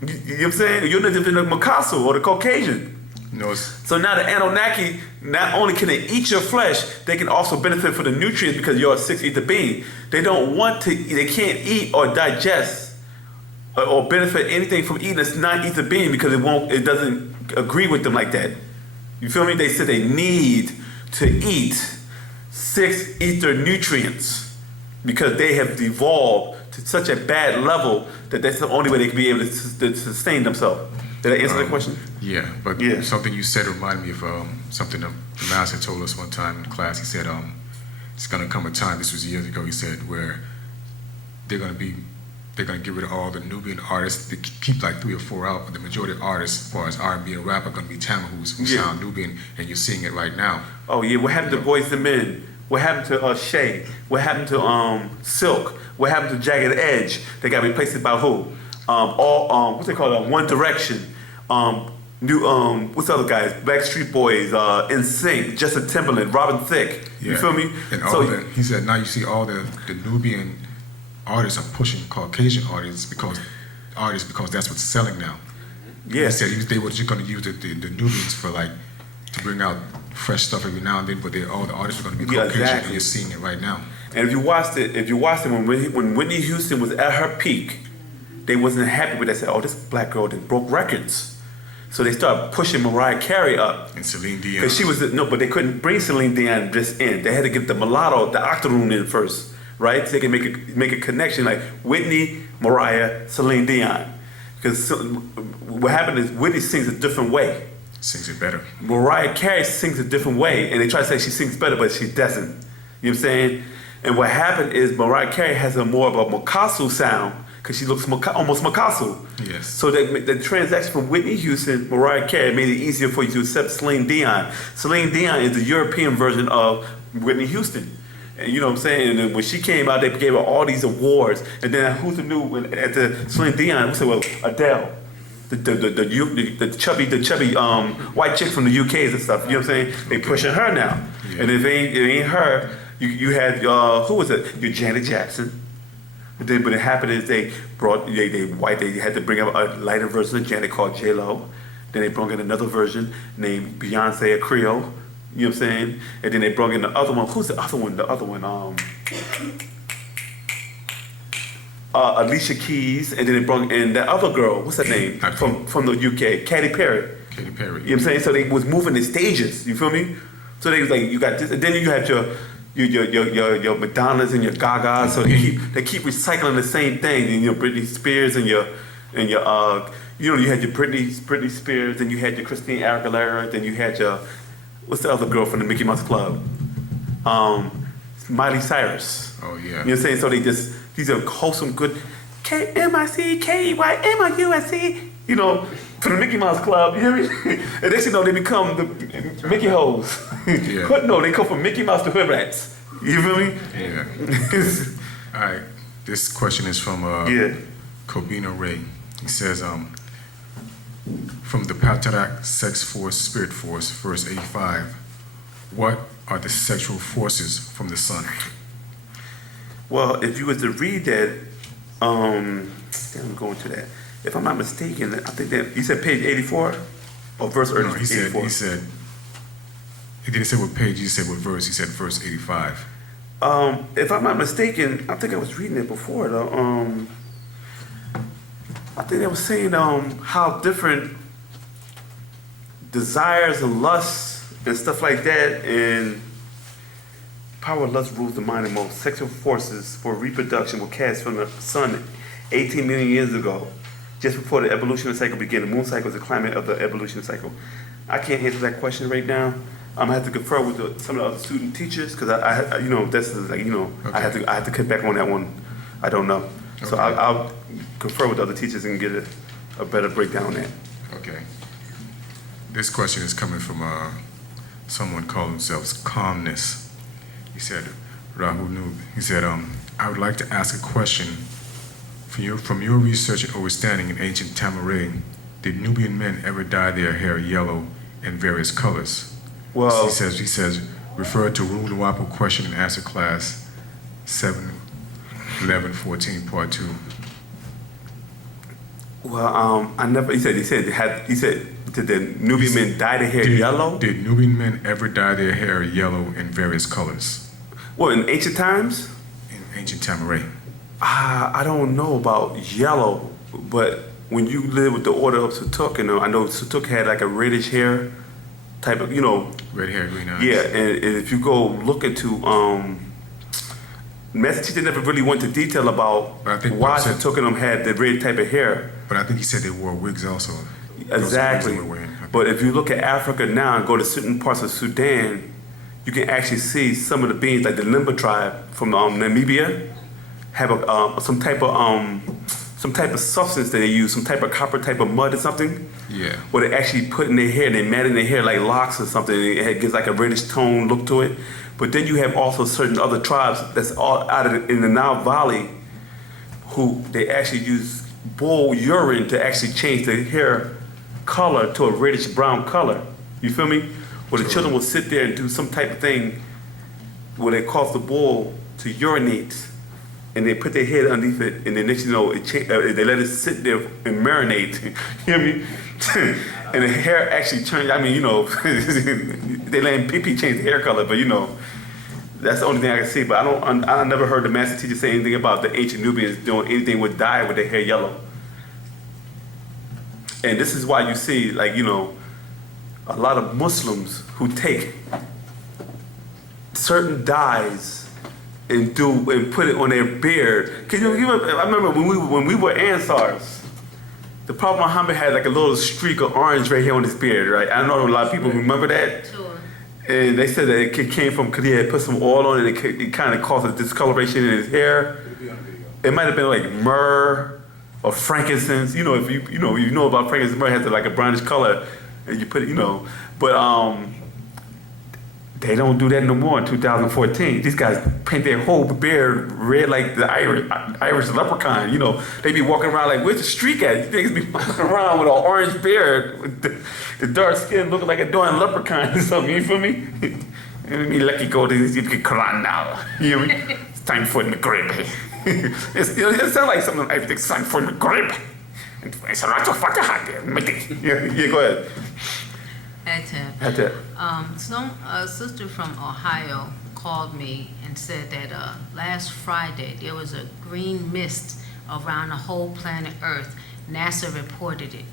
You know what I'm saying? You're no different than the Makasu or the Caucasian. No, So now the Anunnaki, not only can they eat your flesh, they can also benefit from the nutrients because you're a sixth ether being. They can't eat or digest or benefit anything from eating a non-ether being because it doesn't agree with them like that. You feel me? They said they need to eat six ether nutrients because they have devolved to such a bad level that that's the only way they can be able to sustain themselves. Did I answer that question? Yeah, but Yeah. something you said reminded me of something the master told us one time in class. He said, it's going to come a time, this was years ago, he said, where they're going to get rid of all the Nubian artists. They keep like 3 or 4 out, but the majority of artists, as far as R&B and rap, are going to be Tamil who sound Nubian, and you're seeing it right now. Oh yeah, what happened to Boyz II Men? What happened to Shay? What happened to Silk? What happened to Jagged Edge? They got replaced by who? What's they called? One Direction. What's the other guys? Backstreet Boys, NSYNC, Justin Timberlake, Robin Thicke. You Yeah. feel me? And all he said, now you see all the Nubian artists are pushing Caucasian artists because that's what's selling now. Yeah. He said they were just going to use the Nubians for like to bring out fresh stuff every now and then, but all the artists are going to be Caucasian, and you're seeing it right now. And if you watched it when Whitney Houston was at her peak, they wasn't happy with that. They said, "Oh, this black girl that broke records," so they started pushing Mariah Carey up. And Celine Dion. Because she was but they couldn't bring Celine Dion just in. They had to get the mulatto, the octoroon in first, right? So they can make a connection like Whitney, Mariah, Celine Dion. Because what happened is Whitney sings a different way. Sings it better. Mariah Carey sings a different way, and they try to say she sings better, but she doesn't. You know what I'm saying? And what happened is Mariah Carey has a more of a Makasu sound because she looks almost Makasu. Yes. So the transaction from Whitney Houston, Mariah Carey made it easier for you to accept Celine Dion. Celine Dion is the European version of Whitney Houston. And you know what I'm saying? And then when she came out, they gave her all these awards. And then who's the new at the Celine Dion? We said, well, Adele. The chubby white chick from the UKs and stuff. You know what I'm saying? They pushing her now. Yeah. And if it ain't her, you had who was it? Your Janet Jackson. But then what happened is they had to bring up a lighter version of Janet called J-Lo. Then they brought in another version named Beyonce a Creole. You know what I'm saying? And then they brought in the other one. Who's the other one? The other one, Alicia Keys. And then they brought in that other girl. What's her name? From the UK, Katy Perry. Katy Perry. You know what I'm saying? So they was moving the stages. You feel me? So they was like, you got this, and then you had your Madonnas and your Gagas. So they keep recycling the same thing. And your Britney Spears and your you had your Britney Spears, then you had your Christina Aguilera, then you had your what's the other girl from the Mickey Mouse Club? Miley Cyrus. Oh yeah. You know what I'm saying? So these are wholesome, good KMICKEYMUSC, you know, from the Mickey Mouse Club, you hear me? And next you know, they become the Mickey Hoes. Yeah. But no, they come from Mickey Mouse to Hood Rats. You feel me? Yeah. All right. This question is from Kobina Ray. He says, from the Patarak Sex Force, Spirit Force, verse 85, what are the sexual forces from the sun? Well, if you was to read that, I'm going to that. If I'm not mistaken, I think that you said page 84 or verse 84. No, he said, he didn't say what page, he said what verse, he said verse 85. If I'm not mistaken, I think I was reading it before though. I think they were saying how different desires and lusts and stuff like that, and power of lust rules the mind the most. Sexual forces for reproduction were cast from the sun 18 million years ago, just before the evolutionary cycle began. The moon cycle is the climate of the evolutionary cycle. I can't answer that question right now. I'm gonna have to confer with some of the other student teachers because I you know, this is like, you know, I have to cut back on that one. I don't know. So Okay. I'll confer with other teachers and get a better breakdown on that. Okay. This question is coming from someone called themselves Calmness. He said, Rahul Noob, he said, I would like to ask a question. From your research and understanding in ancient Tamaray, did Nubian men ever dye their hair yellow in various colors? Well, He says, refer to Wu-nuwaupu question and answer class 7/11/14 part 2. well, I never. He said did the Nubian men dye their hair yellow? Did Nubian men ever dye their hair yellow in various colors Well, in ancient times, in ancient Tamaray? I don't know about yellow, but when you live with the order of Sutuk, I know Sutuk had like a reddish hair type of, Red hair, green eyes. yeah. And if you go look into, Master Teacher never really went into detail about But I think why Bob said- Sutuk and them had the red type of hair. But I think he said they wore wigs also. Those Exactly. wigs they were wearing. Okay. But if you look at Africa now and go to certain parts of Sudan, you can actually see some of the beings, like the Limba tribe from Namibia, have some type of substance that they use, some type of copper type of mud or something, Yeah. where they actually put in their hair, they mat in their hair like locks or something, and it gives like a reddish tone look to it. But then you have also certain other tribes that's all out of in the Nile Valley, who they actually use bull urine to actually change their hair color to a reddish brown color. You feel me? Where the children will sit there and do some type of thing where they cause the bull to urinate, and they put their head underneath it, and then next you know, they let it sit there and marinate. You hear me? And the hair actually turns. I mean, they let pee change the hair color, but that's the only thing I can see. But I never heard the master teacher say anything about the ancient Nubians doing anything with dye with their hair yellow. And this is why you see, like, a lot of Muslims who take certain dyes and put it on their beard. I remember when we were Ansars, the Prophet Muhammad had like a little streak of orange right here on his beard, right? I know a lot of people remember that. Sure. And they said that it came from because he had put some oil on it, and it kind of caused a discoloration in his hair. It might have been like myrrh or frankincense. If you know about frankincense, myrrh has like a brownish color, and you put it, but they don't do that no more in 2014. These guys paint their whole beard red like the Irish leprechaun. They be walking around like, where's the streak at? You niggas be walking around with an orange beard, with the dark skin looking like a darn leprechaun or something. You feel me? And me lucky go to the Quran now. You hear me? It's time for the Maghrib. It sounds like something like it's time for the Maghrib. It's a lot of fatahat. Yeah, go ahead. A sister from Ohio called me and said that last Friday there was a green mist around the whole planet Earth. NASA reported it,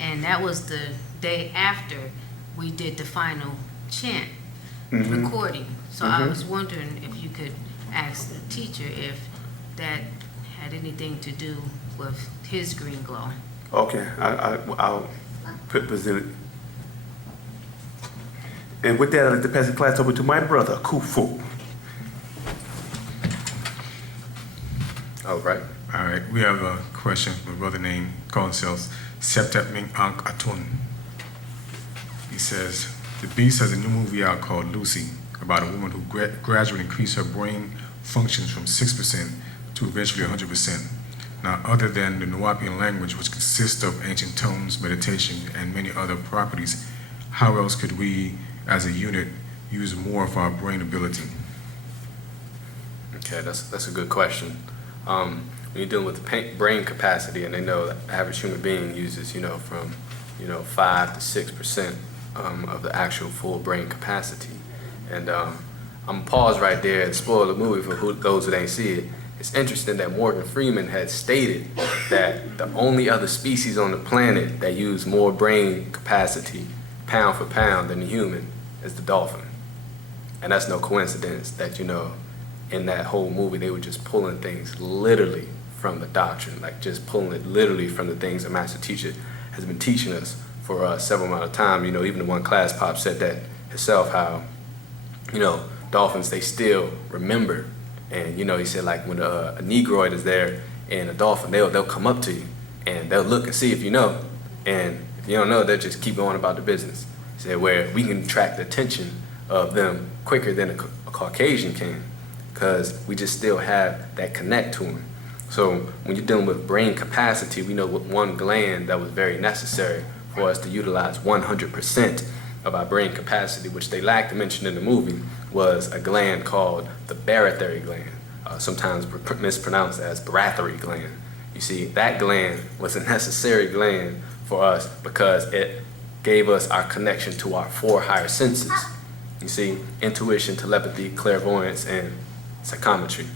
and that was the day after we did the final chant recording. So I was wondering if you could ask the teacher if that had anything to do with his green glow. Okay, I'll present it. And with that, I'd like to pass the class over to my brother, Kufu. All right. All right, we have a question from a brother named calling himself Septet Ming Ankh Atun. He says, the Beast has a new movie out called Lucy about a woman who gradually increased her brain functions from 6% to eventually 100%. Now, other than the Nuwaupian language, which consists of ancient tones, meditation, and many other properties, how else could we, as a unit, use more of our brain ability? Okay, that's a good question. When you're dealing with the brain capacity, and they know the average human being uses, from 5 to 6% of the actual full brain capacity. And I'm gonna pause right there and spoil the movie for those that ain't see it. It's interesting that Morgan Freeman had stated that the only other species on the planet that use more brain capacity pound for pound than the human is the dolphin. And that's no coincidence that, in that whole movie, they were just pulling things literally from the doctrine, like just pulling it literally from the things the master teacher has been teaching us for several amount of time. Even the one class Pop said that himself, how, dolphins, they still remember. And, he said, like, when a negroid is there and a dolphin, they'll come up to you and they'll look and see if you know. And if you don't know, they'll just keep going about the business. He said, where we can track the attention of them quicker than a Caucasian can, because we just still have that connect to them. So when you're dealing with brain capacity, we know one gland that was very necessary for us to utilize 100% of our brain capacity, which they lacked to mention in the movie, was a gland called the barytheric gland, sometimes mispronounced as barathy gland. You see, that gland was a necessary gland for us because it gave us our connection to our 4 higher senses. You see, intuition, telepathy, clairvoyance, and psychometry.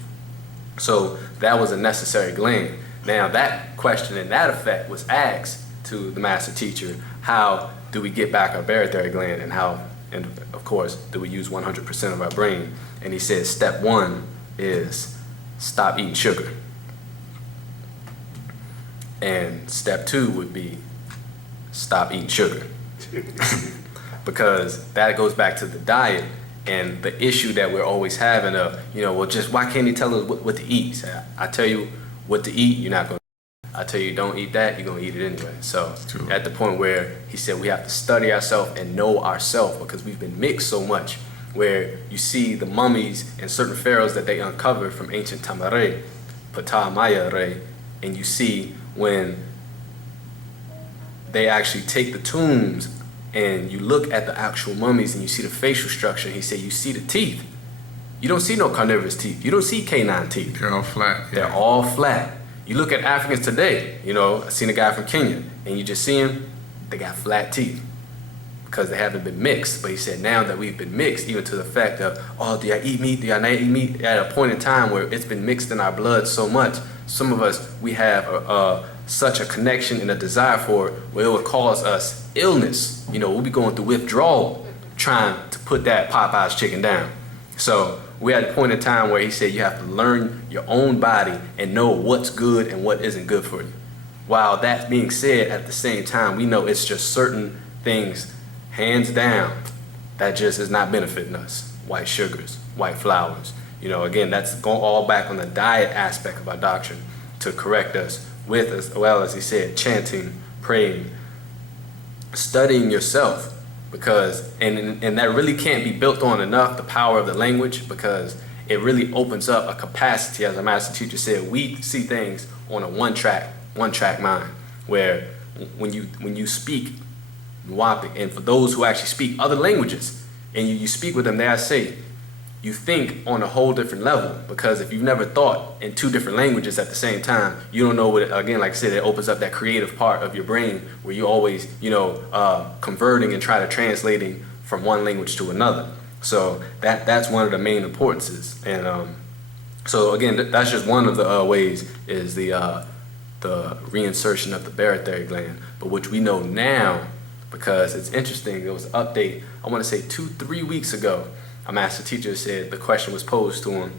So that was a necessary gland. Now that question and that effect was asked to the master teacher: how do we get back our barytheric gland, and how, and of course, do we use 100% of our brain? And he said, step 1 is stop eating sugar. And step 2 would be stop eating sugar. Because that goes back to the diet and the issue that we're always having of, well, just why can't he tell us what to eat? So I tell you what to eat, you're not going to. I tell you don't eat that, you're going to eat it anyway. So at the point where he said we have to study ourselves and know ourselves, because we've been mixed so much, where you see the mummies and certain pharaohs that they uncovered from ancient Tamare, Ptah Maya Re, and you see when they actually take the tombs and you look at the actual mummies and you see the facial structure, and he said you see the teeth. You don't see no carnivorous teeth. You don't see canine teeth. They're all flat. Yeah. They're all flat. You look at Africans today, I seen a guy from Kenya, and you just see him, they got flat teeth because they haven't been mixed. But he said now that we've been mixed, even to the fact of, do I eat meat? Do I not eat meat? At a point in time where it's been mixed in our blood so much, some of us, we have such a connection and a desire for it where it would cause us illness. We'll be going through withdrawal trying to put that Popeye's chicken down. So we're at a point in time where he said you have to learn your own body and know what's good and what isn't good for you. While that being said, at the same time, we know it's just certain things, hands down, that just is not benefiting us. White sugars, white flours. Again, that's going all back on the diet aspect of our doctrine to correct us with, as well as he said, chanting, praying, studying yourself, because and that really can't be built on enough, the power of the language, because it really opens up a capacity. As our master teacher said, we see things on a one track mind, where when you speak Wu-nuwaup, and for those who actually speak other languages and you speak with them, they say you think on a whole different level, because if you've never thought in 2 different languages at the same time, you don't know what again, like I said, it opens up that creative part of your brain where you always, converting and try to translating from one language to another. So that's one of the main importances. And so again, that's just one of the ways is the reinsertion of the barytheric gland, but which we know now, because it's interesting, there was an update, I want to say 2-3 weeks ago. A master teacher said the question was posed to him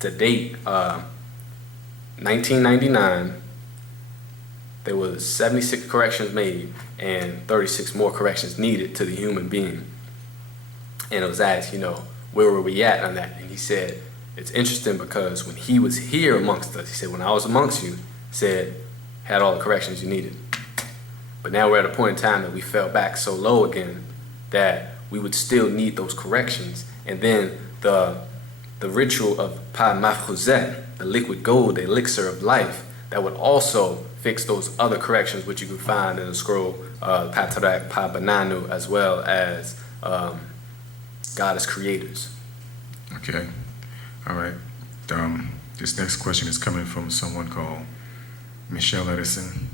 to date 1999. There was 76 corrections made and 36 more corrections needed to the human being. And it was asked, where were we at on that? And he said, it's interesting because when he was here amongst us, he said, when I was amongst you, he said, had all the corrections you needed. But now we're at a point in time that we fell back so low again that we would still need those corrections. And then the ritual of Pa Mafkhuzet, the liquid gold, the elixir of life, that would also fix those other corrections which you can find in the scroll, Patarak, Pa Bananu, as well as goddess creators. Okay. All right. This next question is coming from someone called Michelle Edison.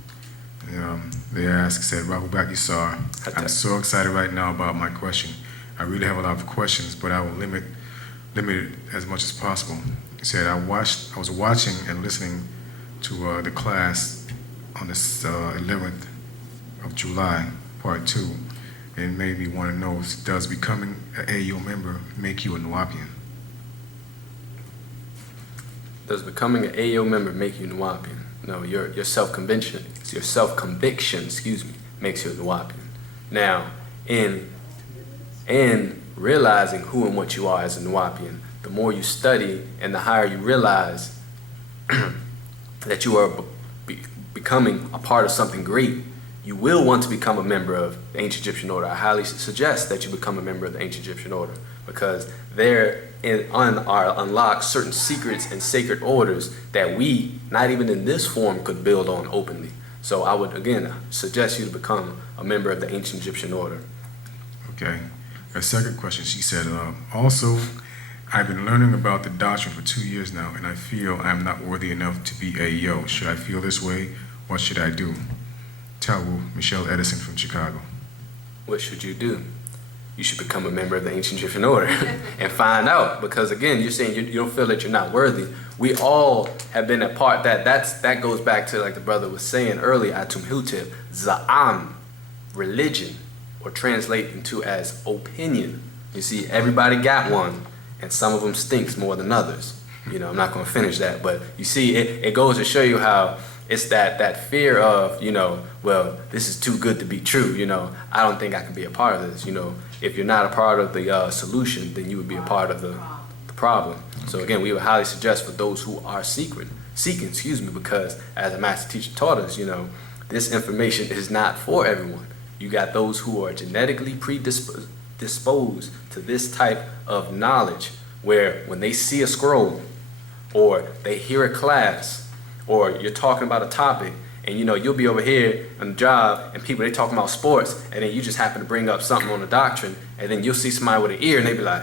They asked, said, Rahubat Yisar, I'm so excited right now about my question. I really have a lot of questions, but I will limit it as much as possible. He said, I was watching and listening to the class on this 11th of July, part 2, and made me want to know, does becoming an AO member make you a Nuwaupian? Does becoming an AO member make you Nuwaupian? No, your self-conviction, makes you a Nuwaupian. Now, in realizing who and what you are as a Nuwaupian, the more you study and the higher you realize that you are becoming a part of something great, you will want to become a member of the Ancient Egyptian Order. I highly suggest that you become a member of the Ancient Egyptian Order, because there are unlocked certain secrets and sacred orders that we, not even in this form, could build on openly. So I would, again, suggest you to become a member of the Ancient Egyptian Order. Okay. Her second question, she said, also, I've been learning about the doctrine for 2 years now, and I feel I'm not worthy enough to be AEO. Should I feel this way? What should I do? Tawu, Michelle Edison from Chicago. What should you do? You should become a member of the Ancient Egyptian Order and find out. Because again, you're saying you don't feel that you're not worthy. We all have been a part. That goes back to, like the brother was saying earlier, Atum Hutep, Za'am, religion, or translate into as opinion. You see, everybody got one, and some of them stinks more than others. You know, I'm not going to finish that, but you see, it goes to show you how it's that fear of, you know, well, this is too good to be true. You know, I don't think I can be a part of this. You know, if you're not a part of the solution, then you would be a part of the problem. So again, we would highly suggest for those who are seeking, because as the master teacher taught us, you know, this information is not for everyone. You got those who are genetically predisposed to this type of knowledge, where when they see a scroll, or they hear a class, or you're talking about a topic, and you know, you'll be over here on the job, and people, they talking about sports, and then you just happen to bring up something on the doctrine, and then you'll see somebody with an ear, and they be like,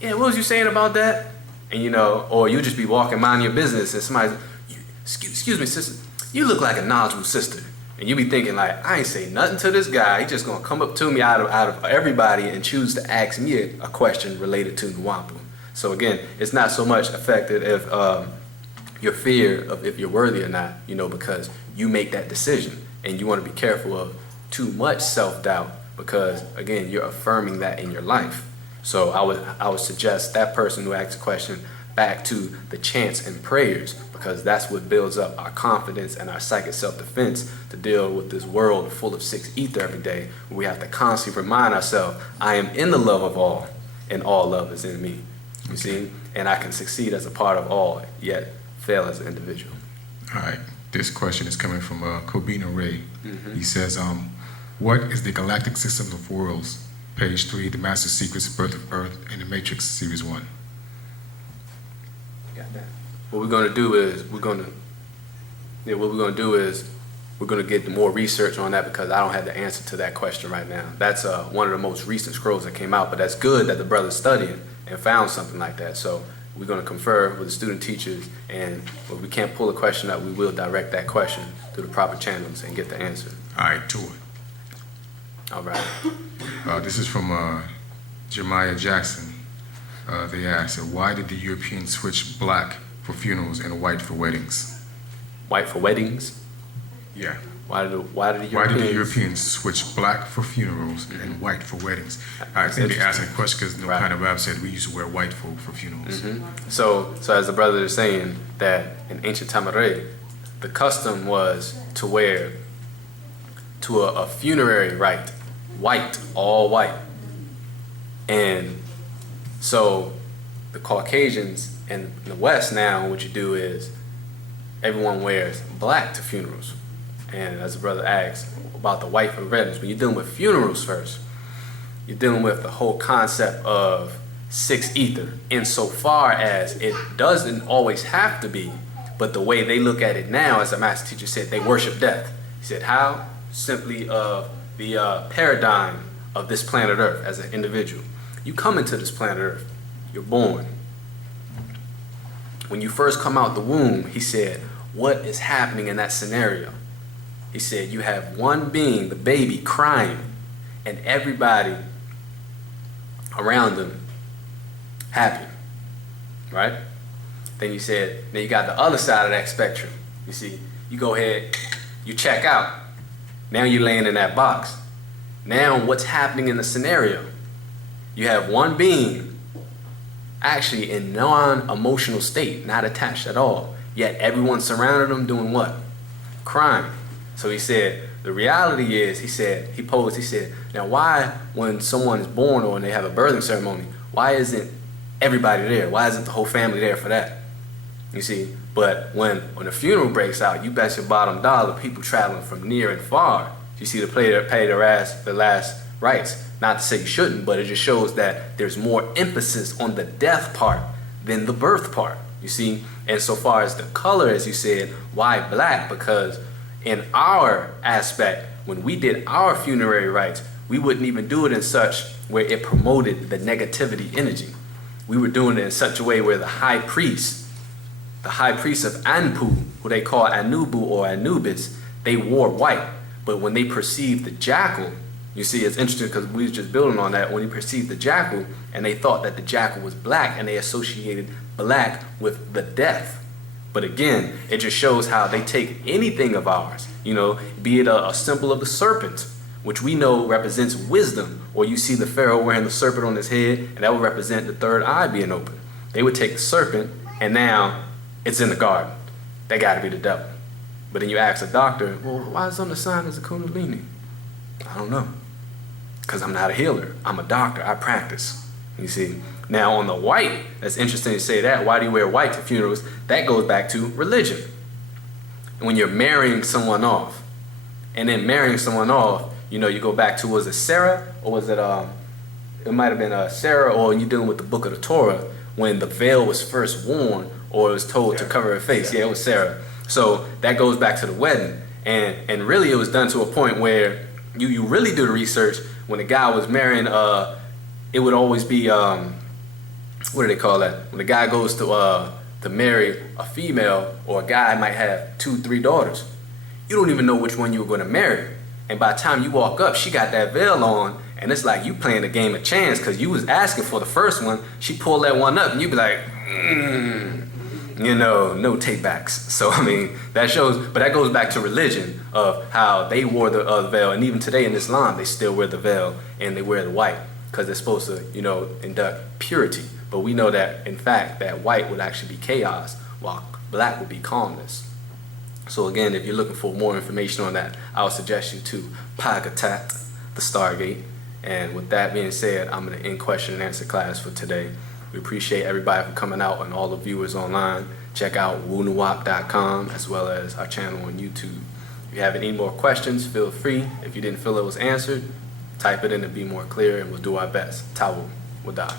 yeah, what was you saying about that? And you know, or you just be walking, mind your business, and somebody's, excuse me, sister, you look like a knowledgeable sister. And you be thinking like, I ain't say nothing to this guy. He just gonna come up to me out of everybody and choose to ask me a question related to Wu-nuwaupu. So again, it's not so much affected if your fear of if you're worthy or not, you know, because you make that decision, and you want to be careful of too much self-doubt, because again, you're affirming that in your life. So I would suggest that person who asks a question back to the chants and prayers, because that's what builds up our confidence and our psychic self-defense to deal with this world full of six ether every day. We have to constantly remind ourselves, I am in the love of all, and all love is in me. You see? And I can succeed as a part of all, yet fail as an individual. All right. This question is coming from Kobina Ray. He says, what is the galactic system of worlds? Page 3, The Master Secrets, Birth of Earth, and the Matrix, Series 1. Got that. What we're going to do is we're going to get more research on that, because I don't have the answer to that question right now. That's one of the most recent scrolls that came out, but that's good that the brother's studying and found something like that. So we're going to confer with the student teachers, and when we can't pull a question up, we will direct that question through the proper channels and get the answer. All right, to it. All right. This is from Jeremiah Jackson. They asked, why did the Europeans switch black for funerals and white for weddings? White for weddings? Yeah. Why did the Europeans switch black for funerals and white for weddings? I think they're asking a question because no kind of rap said we used to wear white for funerals. So as the brother is saying, that in ancient Tamare, the custom was to wear to a funerary rite, white, all white. And so the Caucasians in the West now, what you do is everyone wears black to funerals. And as the brother asked about the white for weddings, when you're dealing with funerals first, you're dealing with the whole concept of six ether, insofar as it doesn't always have to be, but the way they look at it now, as the master teacher said, they worship death. He said, how? Simply of the paradigm of this planet Earth as an individual. You come into this planet Earth, you're born. When you first come out the womb, he said, what is happening in that scenario? He said, you have one being, the baby, crying, and everybody around them happy, right? Then you said, then you got the other side of that spectrum. You see, you go ahead, you check out. Now you're laying in that box. Now what's happening in the scenario? You have one being actually in non-emotional state, not attached at all. Yet everyone surrounded him doing what? Crying. So he said, the reality is, he said, now why when someone is born or when they have a birthing ceremony, why isn't everybody there? Why isn't the whole family there for that? You see, but when a funeral breaks out, you bet your bottom dollar people traveling from near and far, you see, to pay the last rites. Not to say you shouldn't, but it just shows that there's more emphasis on the death part than the birth part, you see. And so far as the color, as you said, why black? Because in our aspect, when we did our funerary rites, we wouldn't even do it in such where it promoted the negativity energy. We were doing it in such a way where the high priest of Anpu, who they call Anubu or Anubis, they wore white. But when they perceived the jackal, you see, it's interesting because we was just building on that. When they perceived the jackal, and they thought that the jackal was black, and they associated black with the death. But again, it just shows how they take anything of ours, you know, be it a symbol of the serpent, which we know represents wisdom, or you see the pharaoh wearing the serpent on his head, and that would represent the third eye being open. They would take the serpent, and now it's in the garden. That got to be the devil. But then you ask a doctor, well, why is on the sign as a kundalini? I don't know. Because I'm not a healer. I'm a doctor. I practice. You see. Now on the white, that's interesting to say that. Why do you wear white to funerals? That goes back to religion. When you're marrying someone off, and then marrying someone off, you know, you go back to, was it Sarah? Or was it, it might have been Sarah, or you're dealing with the book of the Torah, when the veil was first worn, or it was told to cover her face. Yeah, it was Sarah. So that goes back to the wedding. And really it was done to a point where you really do the research. When a guy was marrying, it would always be, what do they call that? When a guy goes to marry a female, or a guy might have 2-3 daughters, you don't even know which one you were going to marry. And by the time you walk up, she got that veil on, and it's like you playing a game of chance, because you was asking for the first one, she pulled that one up, and you be like, you know, no take backs. So, I mean, that shows, but that goes back to religion of how they wore the veil. And even today in Islam, they still wear the veil and they wear the white because they're supposed to, you know, induct purity. But we know that, in fact, that white would actually be chaos while black would be calmness. So again, if you're looking for more information on that, I would suggest you to Pagatat, the Stargate. And with that being said, I'm going to end question and answer class for today. We appreciate everybody for coming out and all the viewers online. Check out Wu-nuwaup.com as well as our channel on YouTube. If you have any more questions, feel free. If you didn't feel it was answered, type it in to be more clear and we'll do our best. Tawu Wadah.